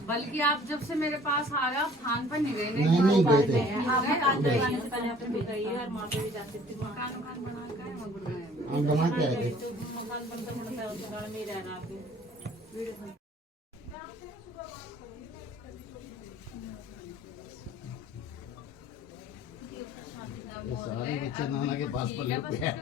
बल्कि आप जब से मेरे पास आ रहे हो आप खान पर नहीं गए नहीं गए थे आप मकान बनाने से पहले आप भी गई और मां पे भी जाते थे मकान बना कर मगुर गए। हम बना के आए थे मकान बनता बनता उस घर में ही रहना आपके ये सारे बच्चे नाना के पास पले हुए हैं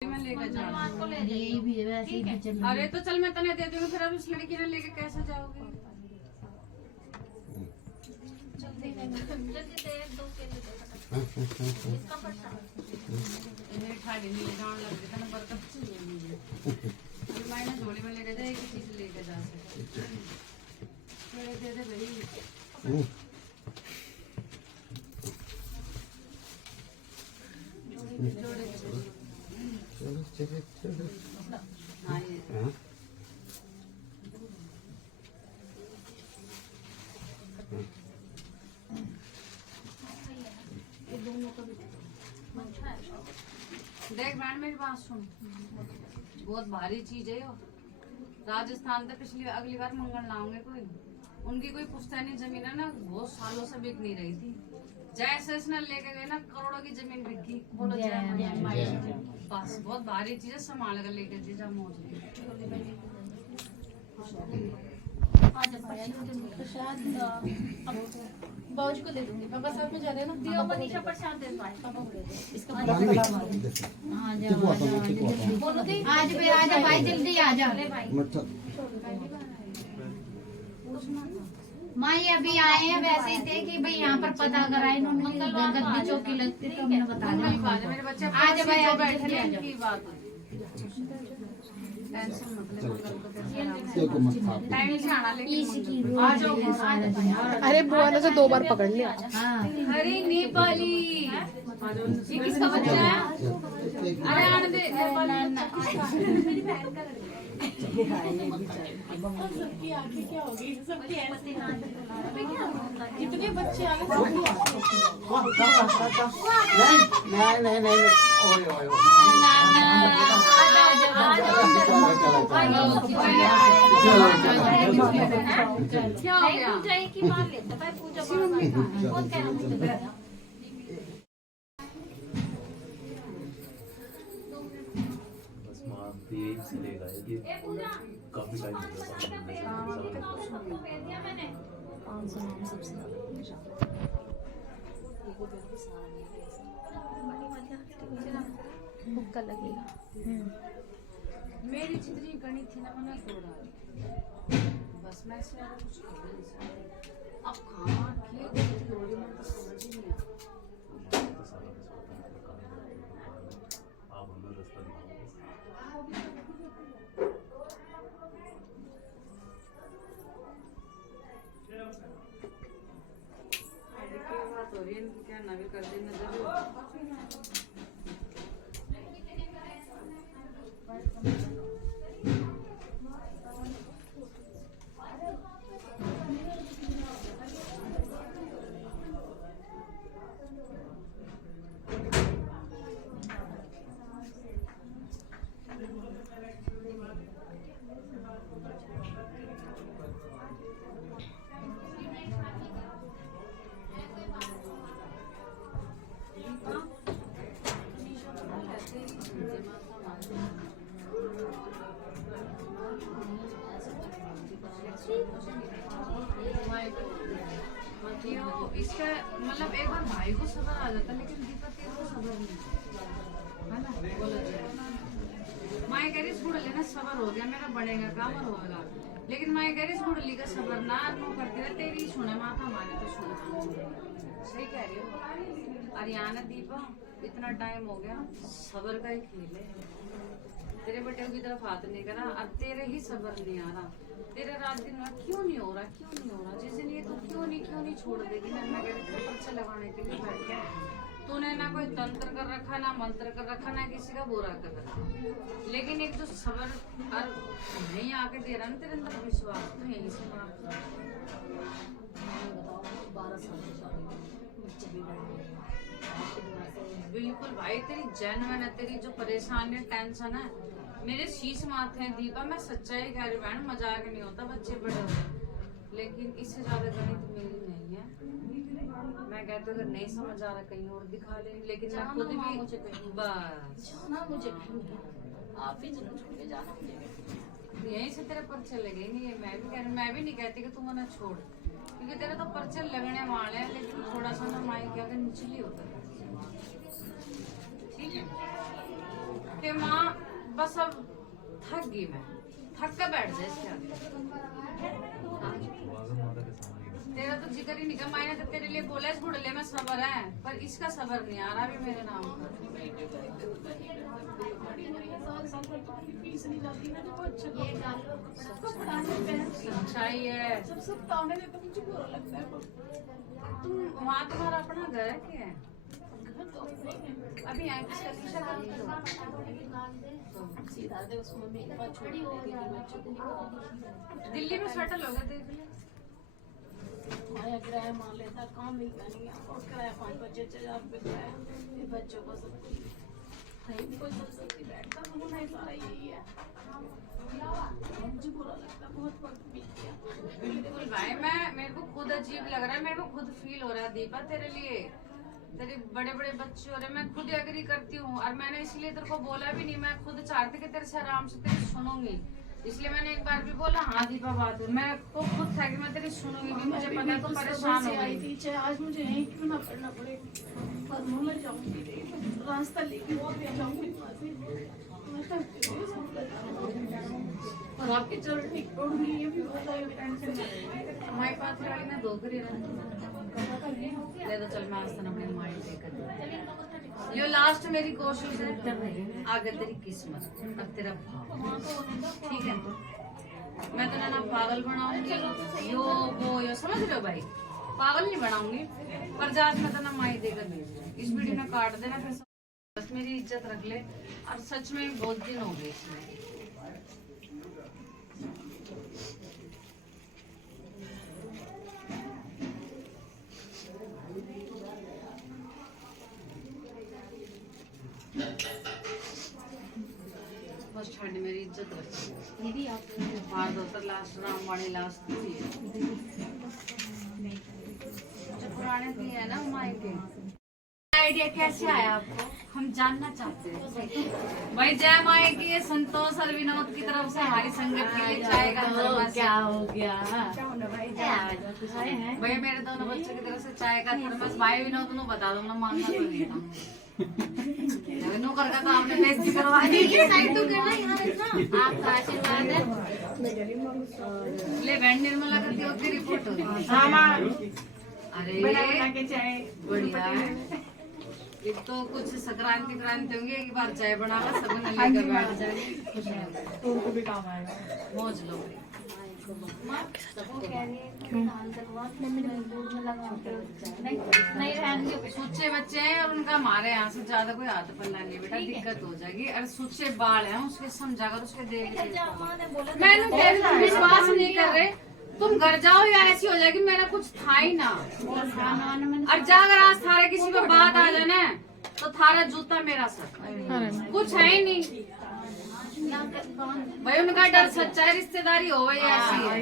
मैं लेकर जाऊँ। यही भी है वैसे ही भी चल अरे तो चल मैं तने दे दूंगी फिर अब इस लड़की ने लेके कैसे जाओगे? इन्हें ठाड़ी नहीं ले जाने लग गए ना बरकत चाहिए मुझे। अभी मैंने झोली में लेके जाए एक चीज लेके जा सकते। दे दे भाई। चलो चलो चलो हाँ ये हाँ देख बैंड मेरी बात सुन बहुत भारी चीज है यो। राजस्थान से पिछली अगली बार मंगल लाऊंगे कोई उनकी कोई पुश्तैनी जमीन है ना बहुत सालों से बिक नहीं रही थी जैसे इसने लेके गए ना करोड़ों की जमीन बिक गई। बोलो जय माई बस बहुत भारी चीज है संभाल कर लेके जी जा मौज बाउज को दे दूंगी पापा साथ में जा रहे हैं ना दियो मनीषा प्रसाद दे पाए पापा को दे दो इसका हाँ जाओ बोलो दी आज भी आ जा भाई जल्दी आ जा माँ ये अभी आए हैं वैसे ही थे कि भाई यहाँ पर पता कराए इन्होंने गद्दी चौकी लगती तो हमने बता दिया मेरे बच्चे आज भाई आज बैठे जल्दी आ हैं जाओ की बात टेंशन मत ले मंगल को देखो मत खा टाइम से आना लेकिन आ जाओ अरे बुआ ने तो 2 बार पकड़ लिया हाँ अरे नेपाली ये किसका बच्चा है? अरे आने दे मेरी बहन का सबकी आंखें क्या होगी सबकी ऐसे कितने बच्चे आ गए नहीं ओए ओए क्या हो गया? पूजा एक ही बार लेते भाई पूजा बहुत कहना बस माँ यही चलेगा ये काफी टाइम हो गया भुक्का लगेगा मेरी जितनी गणित थी ना मैंने तोड़ा बस मैं से कुछ कर नहीं सकती। अब कहाँ की गलती हो रही मैं तो समझ ही नहीं आप हमें रास्ता दिखाओगे इसका मतलब एक बार भाई को सबर आ जाता, लेकिन दीपक के को सबर नहीं है ना, बोला जाए। माए कह रही गुड़ लेना सबर हो गया मेरा, बढ़ेगा काम और होगा, लेकिन माए कह रही गुड़ ली का सबर ना नो करती रहे, तेरी सुने माता हमारे तो सुने। सही कह रही हो। और यहाँ ना दीपा इतना टाइम हो गया, सबर का ही खेल है। तेरे बेटे की तरफ हाथ नहीं करा, अब तेरे ही सबर नहीं आ रहा, तेरे रात दिन में क्यों नहीं हो रहा, क्यों नहीं हो रहा, जिस दिन ये तू क्यों नहीं छोड़ देगी ना। मैं कह रही थी पर्चा लगाने के लिए बैठ गया, तूने ना कोई तंत्र कर रखा, ना मंत्र कर रखा, ना किसी का बुरा कर रखा, लेकिन एक जो सबर और नहीं आके दे रहा ना तेरे अंदर विश्वास, तो यही से बिल्कुल भाई तेरी जेन्युइन है, तेरी जो परेशानी टेंशन है मेरे शीश माथे हैं दीपा। मैं सच्चाई कह रही बहन, मजाक नहीं होता, बच्चे बड़े होते, लेकिन इससे ज्यादा गणित मेरी नहीं है। मैं कहती अगर नहीं समझ आ रहा कहीं और दिखा ले, लेकिन मैं खुद भी मुझे बस मुझे आप भी जरूर छोड़ के जाना मुझे, यहीं से तेरे पर्चे लगेंगे। ये मैं भी कह रही, मैं भी नहीं कहती कि तू मना छोड़, क्योंकि तेरे तो पर्चे लगने वाले हैं, लेकिन थोड़ा सा ना माई क्या निचली होता है, ठीक है कि माँ बस अब थक गई, मैं थक कर बैठ जाए इसके आगे। तेरा तो जिक्र ही नहीं कर, मैंने तो तेरे लिए बोला इस बुढ़ले में सबर है, पर इसका सबर नहीं आ रहा भी मेरे नाम का। सच्चाई है, तुम वहाँ तुम्हारा अपना घर है क्या? अभी यहाँ दिल्ली में सेटल हो गए, देख ले किराया मान लेता, काम मिलता नहीं, और किराया 5-6 रुपये किराया, फिर बच्चों को सब कहीं कोई सकती बैठता तो नहीं, सारा यही है। मुझे बुरा लगता, बहुत वक्त बीत गया। बिल्कुल भाई, मैं मेरे को खुद अजीब लग रहा है, मेरे को खुद फील हो रहा है दीपा तेरे लिए, तेरे बड़े बड़े बच्चे हो रहे, मैं खुद एग्री करती हूँ, और मैंने इसलिए तेरे को बोला भी नहीं, मैं खुद चाहती कि तेरे से आराम से तेरी सुनूंगी, इसलिए मैंने एक बार भी बोला हाँ दीपा बात है, मैं को खुद था कि मैं तेरी सुनूंगी भी, मुझे पता है तो परेशान हो गई थी, आज मुझे यहीं क्यों ना पढ़ना पड़े, पर मैं जाऊंगी रास्ता लेके जाऊंगी, और आपकी चल ठीक तोड़ गई, ये भी हमारे पास गाड़ी में दो करी ले तो चल, मैं आज अपने माइंड लेकर ये लास्ट मेरी कोशिश है, आगे तेरी किस्मत और तेरा भाव, ठीक है। मैं तो ना पागल बनाऊंगी यो वो यो, समझ रहे हो भाई, पागल नहीं बनाऊंगी, पर जात में तो ना माई देकर भेज, इस वीडियो में काट देना, फिर बस मेरी इज्जत रख ले। और सच में बहुत दिन हो गए इसमें, फर्स्ट हैंड मेरी इज्जत रखी दीदी, आप बाहर दोतर लास्ट रामवाणी लास्ट हुई है, जो पुराने भी है ना माई के। आइडिया कैसे आया आपको, हम जानना चाहते हैं भाई। जय माए की संतोष और विनोद की तरफ से हमारी संगत के लिए चाय का थर्मस, क्या हो गया भैया, मेरे दोनों बच्चों की तरफ से चाय का थर्मस, भाई विनोद नु बता दो ना, मांगना तो नहीं था नौकर का काम ने बेइज्जती करवा दी, आपका आशीर्वाद है। ले बहन निर्मला करती हो तेरी फोटो, अरे बढ़िया, एक तो कुछ संक्रांति क्रांति होंगी, एक बार चाय बनाना सब लेकर बैठ जाएंगे, उनको भी काम आएगा, मौज लो। सुच्चे बच्चे हैं और उनका हमारे यहाँ से ज्यादा कोई हाथ पल्ला नहीं बेटा, दिक्कत हो जाएगी। और सुच्चे बाल हैं, उसके समझाकर उसके देख, मैं विश्वास नहीं कर रहे, तुम घर जाओ या ऐसी हो जाएगी मेरा कुछ था ही ना। और जा अगर आज थारा किसी को बात आ जाए ना, तो थारा जूता मेरा सर, कुछ है ही नहीं। भाई उनका डर सच्चा है, रिश्तेदारी हो गई ऐसी है।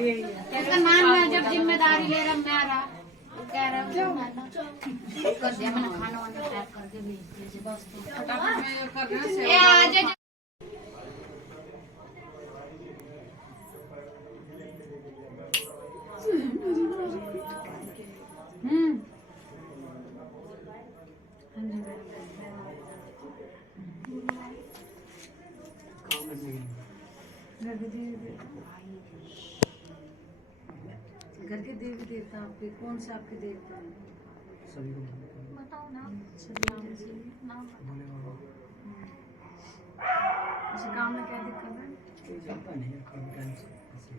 इसका नाम है जब जिम्मेदारी ले रहा मेरा कह रहा क्यों कर दिया मैंने खाना वाना पैक करके भेज दिया बस तो फटाफट में ये कर रहे ए हैं। आज घर के देवी देवता आपके कौन से आपके देवता हैं? सभी को बताओ ना नाम भोले बाबा इस काम में क्या दिक्कत है? कोई जाता नहीं है कभी टाइम से किसी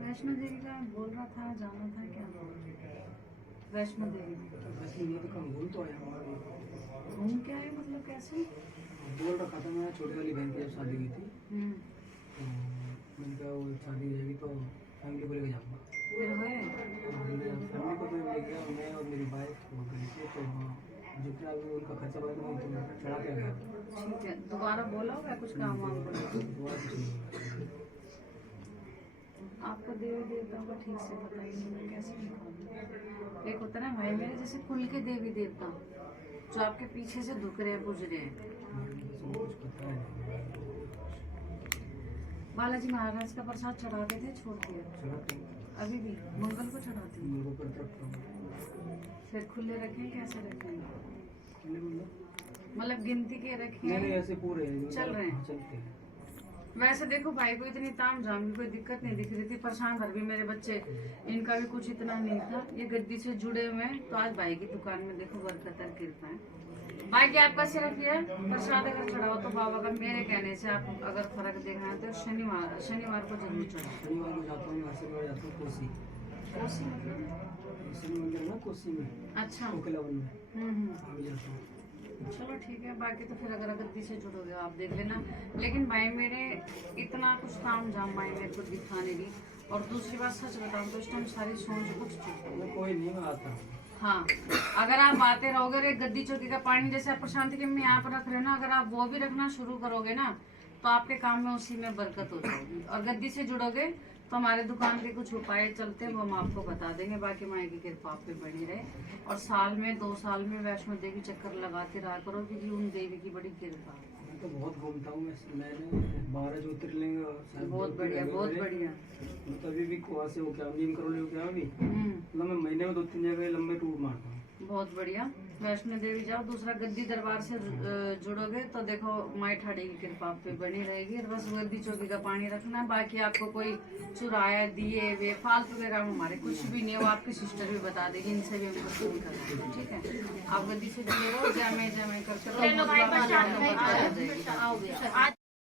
वैष्णो देवी का बोल रहा था, जाना था क्या? वैष्णो देवी वैसे ये तो कम भूल तो आया हमारा घूम के आए मतलब कैसे? बोल रखा था मैं छोटी वाली बहन की जब शादी हुई थी हम्म, तो मैंने कहा वो शादी हो जाएगी तो फैमिली को लेकर जाऊँगा। फिर हुए? फैमिली को तो ले गया मैं और मेरी वाइफ वो गई थी तो वहाँ जितना भी उनका खर्चा बढ़ा था तो मैं चढ़ा के आ गया। ठीक है, दोबारा बोला होगा कुछ काम वाम पड़ा? दुआ कुछ नहीं हुआ। आपको देवी देवताओं का ठीक से पता ही नहीं, मैं कैसे दिखाऊं? एक होता है ना भाई मेरे जैसे कुल के देवी देवता जो आपके पीछे से दुख रहे हैं, बुझ रहे हैं। कुछ पता है बालाजी महाराज का प्रसाद चढ़ाते थे, छोड़ दिया? चढ़ाते अभी भी मंगल को चढ़ाते हैं? मेरे को करता फिर खुले रखें, कैसे रखें? नहीं मतलब गिनती के नहीं रखें? ऐसे पूरे चल रहे हैं? चलते हैं। वैसे देखो भाई को इतनी ताम झाम की कोई दिक्कत नहीं दिख रही थी, परेशान भर भी मेरे बच्चे, इनका भी कुछ इतना नहीं था। ये गद्दी से जुड़े हुए हैं तो आज भाई की दुकान में देखो बरकत और कृपा है। भाई की आपका सिर्फ ये प्रसाद अगर चढ़ाओ तो बाबा का मेरे कहने से आप अगर फर्क देखना है तो शनिवार को जरूर चढ़ाओ। शनिवार को जाता हूँ, वैसे मैं जाता हूँ कोसी कोसी मतलब? शनि मंदिर ना कोसी में अच्छा। कोकिलावन में हम्म। अभी जाता हूँ। चलो ठीक है, बाकी तो फिर अगर गद्दी से जुड़ोगे आप देख लेना। लेकिन भाई मेरे इतना कुछ ताम झाम भाई मेरे को दिखा नहीं दी। और दूसरी बात सच बताऊं तो इस टाइम सारी सोच कुछ चुकी मैं कोई नहीं मैं आता। हाँ, अगर आप आते रहोगे और एक गद्दी चौकी का पानी जैसे आप प्रशांति के में यहाँ पर रख रहे हो ना, अगर आप वो भी रखना शुरू करोगे ना तो आपके काम में उसी में बरकत हो जाएगी। और गद्दी से जुड़ोगे तो हमारे दुकान के कुछ उपाय चलते हैं वो हम आपको बता देंगे। बाकी माई की कृपा आप पे बनी रहे और साल में 2 साल में वैष्णो देवी चक्कर लगाते रहा करो क्योंकि उन देवी की बड़ी कृपा है। मैं तो बहुत घूमता हूँ। मैंने 12 ज्योतिर्लिंग बहुत बढ़िया, बहुत बढ़िया। मैं तो अभी भी वहाँ से वो क्या नीम करोली हो क्या अभी मतलब मैं महीने में 2-3 जगह लंबे टूर मारता हूँ। बहुत बढ़िया। वैष्णो देवी जाओ। दूसरा गद्दी दरबार से जुड़ोगे तो देखो माई ठाड़ी की कृपा आप पे बनी रहेगी। और बस गद्दी चौकी का पानी रखना। बाकी आपको कोई चुराया दिए वे फालतू के काम हमारे कुछ भी नहीं है, वो आपकी सिस्टर भी बता देगी। इनसे भी हमको फोन करना, ठीक है? आप गद्दी से जुड़े रहो, जय मैं करते रहो।